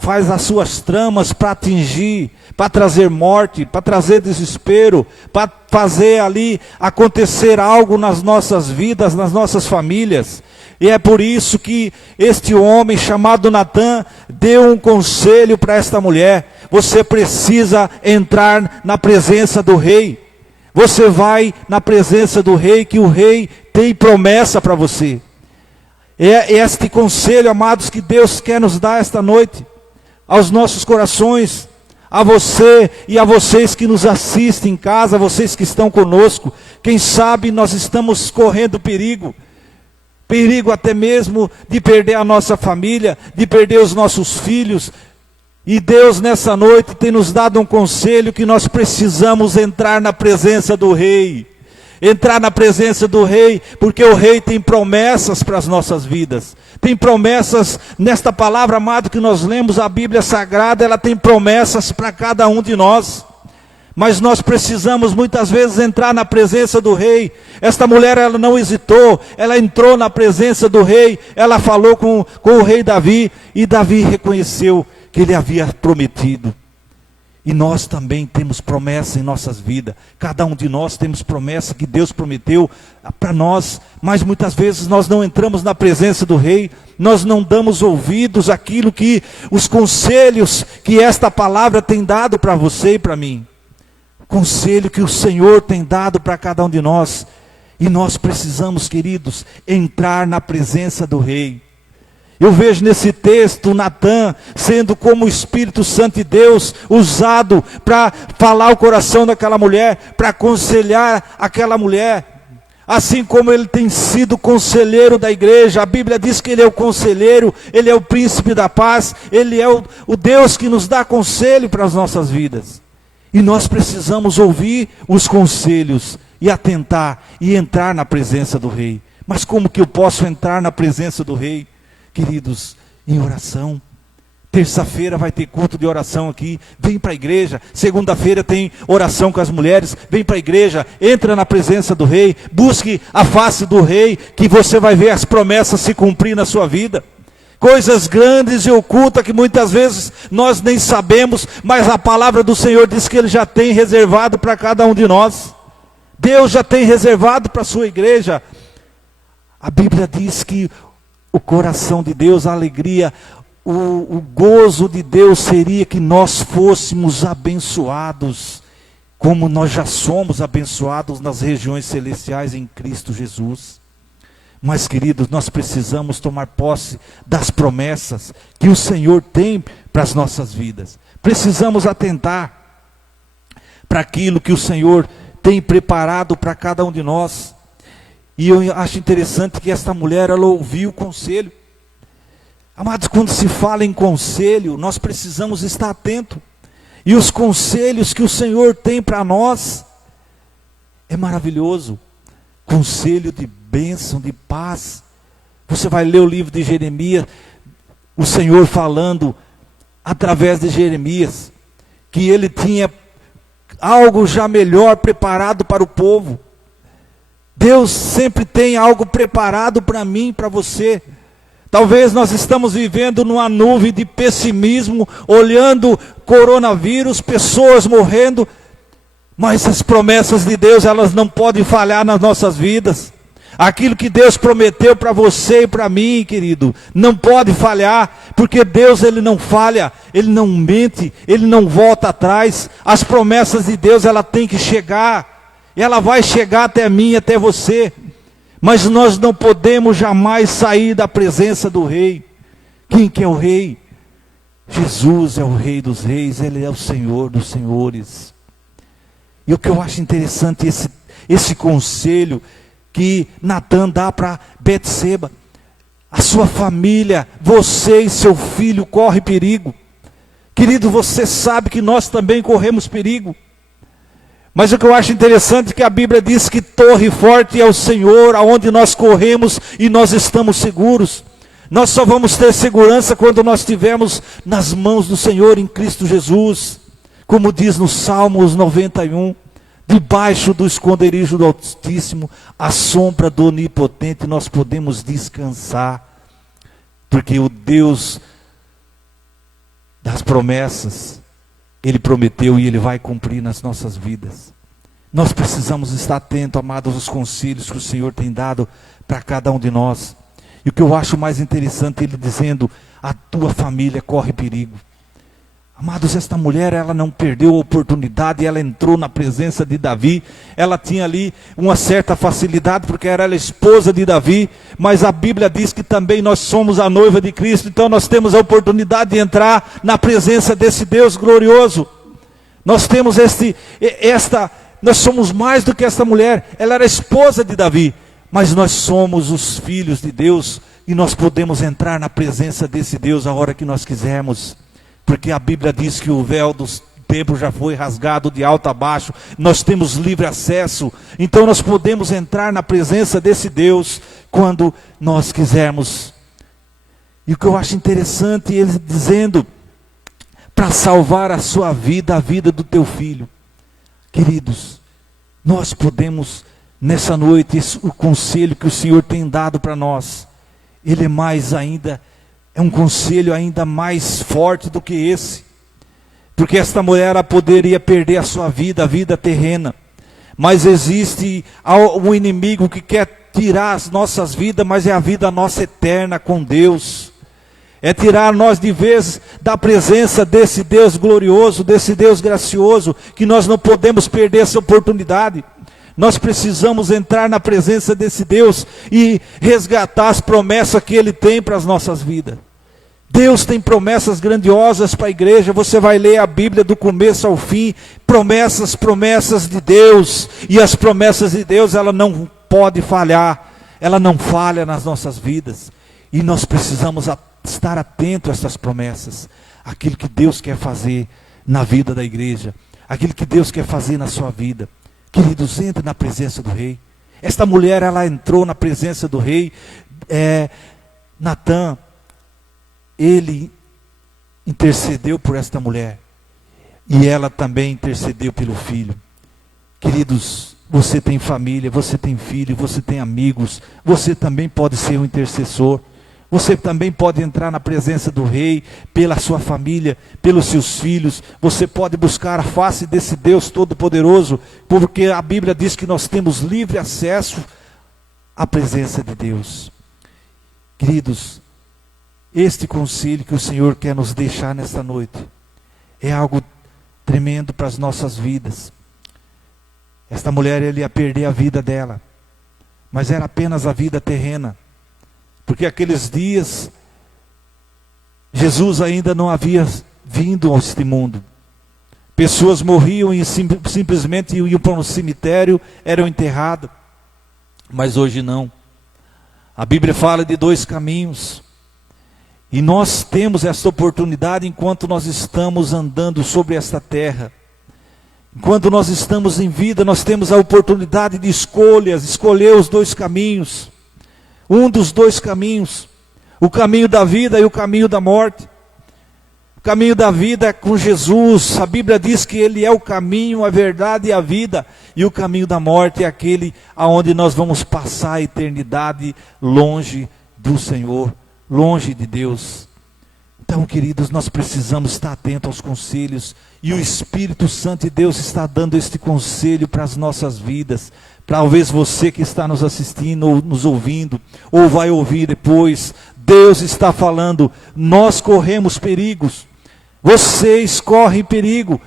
faz as suas tramas para atingir, para trazer morte, para trazer desespero, para fazer ali acontecer algo nas nossas vidas, nas nossas famílias. E é por isso que este homem chamado Natan deu um conselho para esta mulher: você precisa entrar na presença do rei. Você vai na presença do rei, que o rei tem promessa para você. É este conselho, amados, que Deus quer nos dar esta noite, aos nossos corações, a você e a vocês que nos assistem em casa, vocês que estão conosco. Quem sabe nós estamos correndo perigo até mesmo de perder a nossa família, de perder os nossos filhos. E Deus nessa noite tem nos dado um conselho, que nós precisamos entrar na presença do rei. Entrar na presença do rei, porque o rei tem promessas para as nossas vidas. Tem promessas nesta palavra, amado, que nós lemos, a Bíblia Sagrada, ela tem promessas para cada um de nós. Mas nós precisamos muitas vezes entrar na presença do rei. Esta mulher, ela não hesitou, ela entrou na presença do rei, ela falou com o rei Davi, e Davi reconheceu que ele havia prometido. E nós também temos promessa em nossas vidas. Cada um de nós temos promessa que Deus prometeu para nós. Mas muitas vezes nós não entramos na presença do rei. Nós não damos ouvidos àquilo que os conselhos que esta palavra tem dado para você e para mim. Conselho que o Senhor tem dado para cada um de nós. E nós precisamos, queridos, entrar na presença do rei. Eu vejo nesse texto Natan sendo como o Espírito Santo de Deus usado para falar o coração daquela mulher, para aconselhar aquela mulher. Assim como ele tem sido conselheiro da igreja, a Bíblia diz que ele é o conselheiro, ele é o príncipe da paz, ele é o Deus que nos dá conselho para as nossas vidas. E nós precisamos ouvir os conselhos e atentar e entrar na presença do rei. Mas como que eu posso entrar na presença do rei? Queridos, em oração. Terça-feira vai ter culto de oração aqui, vem para a igreja. Segunda-feira tem oração com as mulheres, vem para a igreja, entra na presença do rei, busque a face do rei, que você vai ver as promessas se cumprir na sua vida. Coisas grandes e ocultas que muitas vezes nós nem sabemos, mas a palavra do Senhor diz que Ele já tem reservado para cada um de nós. Deus já tem reservado para a sua igreja. A Bíblia diz que o coração de Deus, a alegria, o gozo de Deus seria que nós fôssemos abençoados, como nós já somos abençoados nas regiões celestiais em Cristo Jesus. Mas, queridos, nós precisamos tomar posse das promessas que o Senhor tem para as nossas vidas. Precisamos atentar para aquilo que o Senhor tem preparado para cada um de nós. E eu acho interessante que esta mulher, ela ouviu o conselho. Amados, quando se fala em conselho, nós precisamos estar atentos. E os conselhos que o Senhor tem para nós, é maravilhoso. Conselho de bênção, de paz. Você vai ler o livro de Jeremias, o Senhor falando, através de Jeremias, que ele tinha algo já melhor preparado para o povo. Deus sempre tem algo preparado para mim, para você. Talvez nós estamos vivendo numa nuvem de pessimismo, olhando coronavírus, pessoas morrendo, mas as promessas de Deus, elas não podem falhar nas nossas vidas. Aquilo que Deus prometeu para você e para mim, querido, não pode falhar, porque Deus, Ele não falha, Ele não mente, Ele não volta atrás. As promessas de Deus, ela tem que chegar, ela vai chegar até mim, até você, mas nós não podemos jamais sair da presença do Rei. Quem que é o Rei? Jesus é o Rei dos Reis, Ele é o Senhor dos Senhores. E o que eu acho interessante, esse conselho que Natã dá para Betseba: a sua família, você e seu filho correm perigo. Querido, você sabe que nós também corremos perigo. Mas o que eu acho interessante é que a Bíblia diz que torre forte é o Senhor, aonde nós corremos e nós estamos seguros. Nós só vamos ter segurança quando nós estivermos nas mãos do Senhor em Cristo Jesus. Como diz no Salmos 91, debaixo do esconderijo do Altíssimo, à sombra do Onipotente, nós podemos descansar. Porque o Deus das promessas, Ele prometeu e Ele vai cumprir nas nossas vidas. Nós precisamos estar atentos, amados, aos conselhos que o Senhor tem dado para cada um de nós. E o que eu acho mais interessante, Ele dizendo: a tua família corre perigo. Amados, esta mulher, ela não perdeu a oportunidade, ela entrou na presença de Davi. Ela tinha ali uma certa facilidade, porque era ela esposa de Davi, mas a Bíblia diz que também nós somos a noiva de Cristo, então nós temos a oportunidade de entrar na presença desse Deus glorioso. Nós temos nós somos mais do que esta mulher. Ela era esposa de Davi, mas nós somos os filhos de Deus, e nós podemos entrar na presença desse Deus a hora que nós quisermos. Porque a Bíblia diz que o véu do templo já foi rasgado de alto a baixo. Nós temos livre acesso. Então nós podemos entrar na presença desse Deus quando nós quisermos. E o que eu acho interessante, ele dizendo: para salvar a sua vida, a vida do teu filho. Queridos, nós podemos, nessa noite, o conselho que o Senhor tem dado para nós, ele é mais ainda... é um conselho ainda mais forte do que esse. Porque esta mulher, ela poderia perder a sua vida, a vida terrena. Mas existe um inimigo que quer tirar as nossas vidas, mas é a vida nossa eterna com Deus. É tirar nós de vez da presença desse Deus glorioso, desse Deus gracioso, que nós não podemos perder essa oportunidade. Nós precisamos entrar na presença desse Deus e resgatar as promessas que Ele tem para as nossas vidas. Deus tem promessas grandiosas para a igreja. Você vai ler a Bíblia do começo ao fim, promessas de Deus. E as promessas de Deus, ela não pode falhar, ela não falha nas nossas vidas. E nós precisamos estar atentos a essas promessas, aquilo que Deus quer fazer na vida da igreja, aquilo que Deus quer fazer na sua vida. Queridos, entre na presença do Rei. Esta mulher, ela entrou na presença do Rei. Natã, ele intercedeu por esta mulher, e ela também intercedeu pelo filho. Queridos, você tem família, você tem filho, você tem amigos, você também pode ser um intercessor. Você também pode entrar na presença do Rei, pela sua família, pelos seus filhos. Você pode buscar a face desse Deus Todo-Poderoso, porque a Bíblia diz que nós temos livre acesso à presença de Deus. Queridos, este conselho que o Senhor quer nos deixar nesta noite é algo tremendo para as nossas vidas. Esta mulher, ela ia perder a vida dela, mas era apenas a vida terrena. Porque aqueles dias, Jesus ainda não havia vindo a este mundo. Pessoas morriam e simplesmente iam para um cemitério, eram enterradas. Mas hoje não. A Bíblia fala de 2 caminhos. E nós temos essa oportunidade enquanto nós estamos andando sobre esta terra. Enquanto nós estamos em vida, nós temos a oportunidade de escolher os 2 caminhos. Um dos 2 caminhos, o caminho da vida e o caminho da morte. O caminho da vida é com Jesus. A Bíblia diz que Ele é o caminho, a verdade e a vida. E o caminho da morte é aquele aonde nós vamos passar a eternidade longe do Senhor, longe de Deus. Então, queridos, nós precisamos estar atentos aos conselhos, e o Espírito Santo de Deus está dando este conselho para as nossas vidas. Talvez você que está nos assistindo, ou nos ouvindo, ou vai ouvir depois, Deus está falando, nós corremos perigos, vocês correm perigo.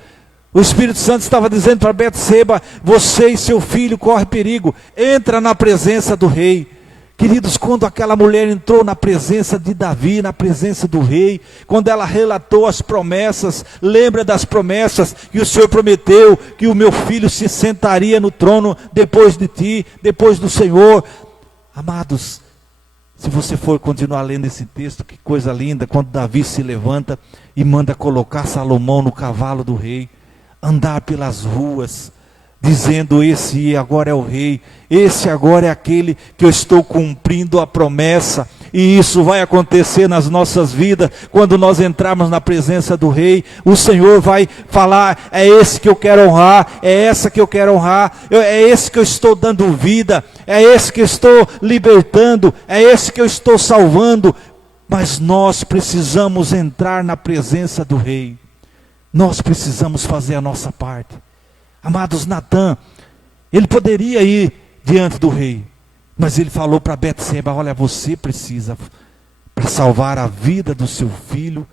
O Espírito Santo estava dizendo para Betseba, você e seu filho correm perigo, entra na presença do rei. Queridos, quando aquela mulher entrou na presença de Davi, na presença do rei, quando ela relatou as promessas, lembra das promessas que o Senhor prometeu, que o meu filho se sentaria no trono depois de ti, depois do Senhor. Amados, se você for continuar lendo esse texto, que coisa linda, quando Davi se levanta e manda colocar Salomão no cavalo do rei, andar pelas ruas, dizendo, esse agora é o rei, esse agora é aquele que eu estou cumprindo a promessa, e isso vai acontecer nas nossas vidas, quando nós entrarmos na presença do rei, o Senhor vai falar, é esse que eu quero honrar, é essa que eu quero honrar, é esse que eu estou dando vida, é esse que eu estou libertando, é esse que eu estou salvando, mas nós precisamos entrar na presença do rei, nós precisamos fazer a nossa parte. Amados, Natã, ele poderia ir diante do rei, mas ele falou para Betseba, olha, você precisa, para salvar a vida do seu filho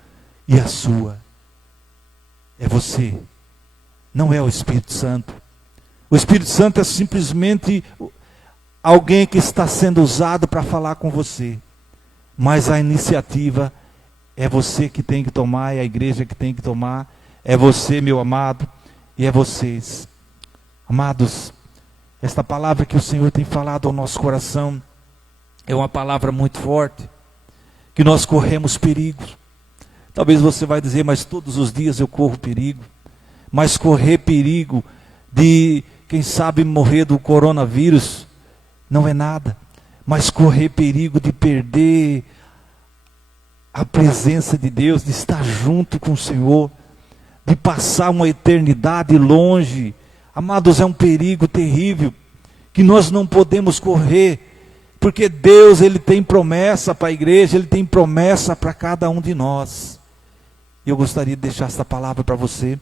e a sua. É você, não é o Espírito Santo. O Espírito Santo é simplesmente alguém que está sendo usado para falar com você, mas a iniciativa é você que tem que tomar, é a igreja que tem que tomar, é você, meu amado, e é vocês. Amados, esta palavra que o Senhor tem falado ao nosso coração é uma palavra muito forte, que nós corremos perigos. Talvez você vai dizer, mas todos os dias eu corro perigo. Mas correr perigo de, quem sabe, morrer do coronavírus, não é nada. Mas correr perigo de perder a presença de Deus, de estar junto com o Senhor, de passar uma eternidade longe. Amados, é um perigo terrível, que nós não podemos correr, porque Deus, Ele tem promessa para a igreja, Ele tem promessa para cada um de nós. Eu gostaria de deixar esta palavra para você,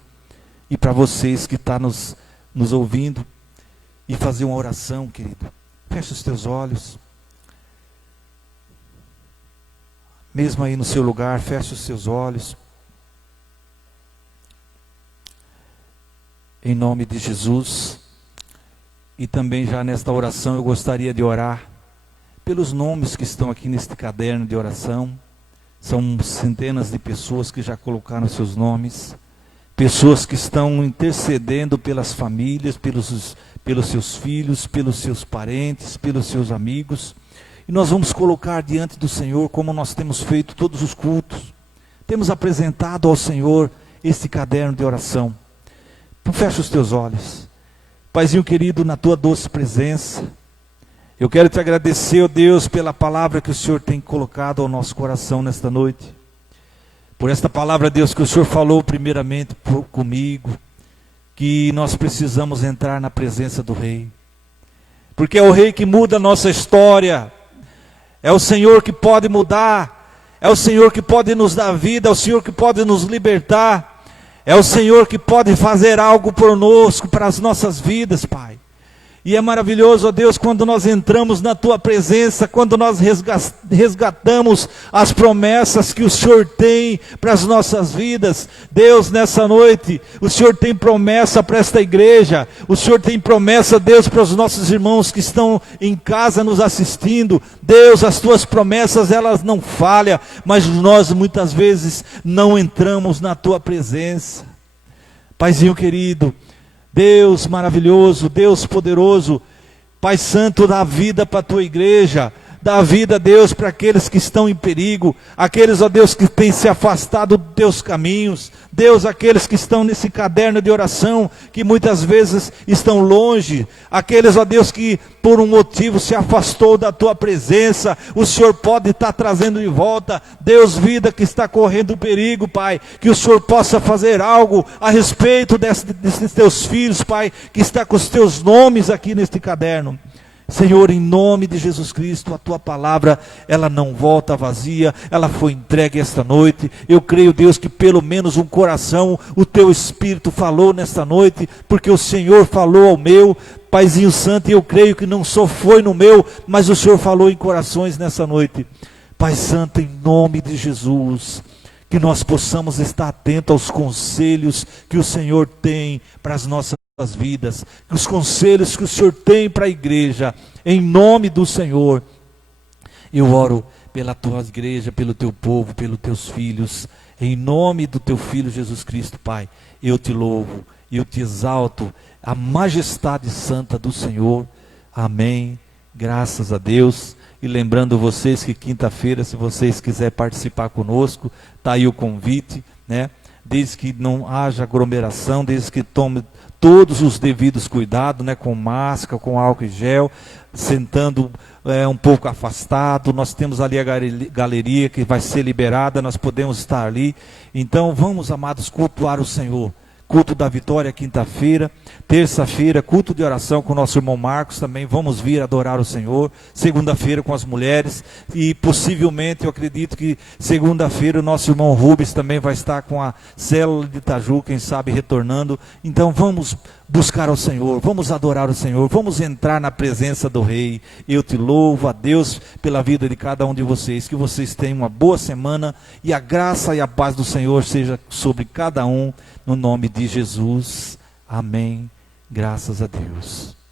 e para vocês que estão nos ouvindo, e fazer uma oração, querido. Feche os teus olhos. Mesmo aí no seu lugar, feche os seus olhos. Em nome de Jesus, e também já nesta oração eu gostaria de orar pelos nomes que estão aqui neste caderno de oração. São centenas de pessoas que já colocaram seus nomes, pessoas que estão intercedendo pelas famílias, pelos seus filhos, pelos seus parentes, pelos seus amigos, e nós vamos colocar diante do Senhor, como nós temos feito todos os cultos, temos apresentado ao Senhor este caderno de oração. Então fecha os teus olhos. Paizinho querido, na tua doce presença, eu quero te agradecer, ó Deus, pela palavra que o Senhor tem colocado ao nosso coração nesta noite. Por esta palavra, Deus, que o Senhor falou primeiramente comigo, que nós precisamos entrar na presença do Rei. Porque é o Rei que muda a nossa história, é o Senhor que pode mudar, é o Senhor que pode nos dar vida, é o Senhor que pode nos libertar. É o Senhor que pode fazer algo conosco, para as nossas vidas, Pai. E é maravilhoso, ó Deus, quando nós entramos na Tua presença, quando nós resgatamos as promessas que o Senhor tem para as nossas vidas. Deus, nessa noite, o Senhor tem promessa para esta igreja, o Senhor tem promessa, Deus, para os nossos irmãos que estão em casa nos assistindo. Deus, as Tuas promessas, elas não falham, mas nós muitas vezes não entramos na Tua presença. Paizinho querido, Deus maravilhoso, Deus poderoso, Pai Santo, dá vida para a Tua igreja, dá vida, Deus, para aqueles que estão em perigo, aqueles, ó Deus, que têm se afastado dos Teus caminhos, Deus, aqueles que estão nesse caderno de oração, que muitas vezes estão longe, aqueles, ó Deus, que por um motivo se afastou da Tua presença, o Senhor pode estar trazendo de volta. Deus, vida que está correndo perigo, Pai, que o Senhor possa fazer algo a respeito desses Teus filhos, Pai, que está com os Teus nomes aqui neste caderno. Senhor, em nome de Jesus Cristo, a tua palavra, ela não volta vazia, ela foi entregue esta noite. Eu creio, Deus, que pelo menos um coração o teu Espírito falou nesta noite, porque o Senhor falou ao meu. Paizinho Santo, eu creio que não só foi no meu, mas o Senhor falou em corações nessa noite. Pai Santo, em nome de Jesus, que nós possamos estar atentos aos conselhos que o Senhor tem para as nossas vidas, que os conselhos que o Senhor tem para a igreja, em nome do Senhor. Eu oro pela tua igreja, pelo teu povo, pelos teus filhos, em nome do teu Filho Jesus Cristo, Pai. Eu te louvo, eu te exalto, a majestade santa do Senhor. Amém. Graças a Deus. E lembrando vocês que quinta-feira, se vocês quiserem participar conosco, está aí o convite, né? Desde que não haja aglomeração, desde que tome todos os devidos cuidados, né? Com máscara, com álcool e gel, sentando um pouco afastado. Nós temos ali a galeria que vai ser liberada, nós podemos estar ali. Então vamos, amados, cultuar o Senhor. Culto da Vitória, quinta-feira. Terça-feira, culto de oração com o nosso irmão Marcos também. Vamos vir adorar o Senhor. Segunda-feira com as mulheres. E possivelmente, eu acredito que segunda-feira o nosso irmão Rubens também vai estar com a célula de Itaju, quem sabe retornando. Então vamos buscar ao Senhor, vamos adorar o Senhor, vamos entrar na presença do Rei. Eu te louvo, a Deus, pela vida de cada um de vocês. Que vocês tenham uma boa semana e a graça e a paz do Senhor seja sobre cada um, no nome de Jesus. Amém. Graças a Deus.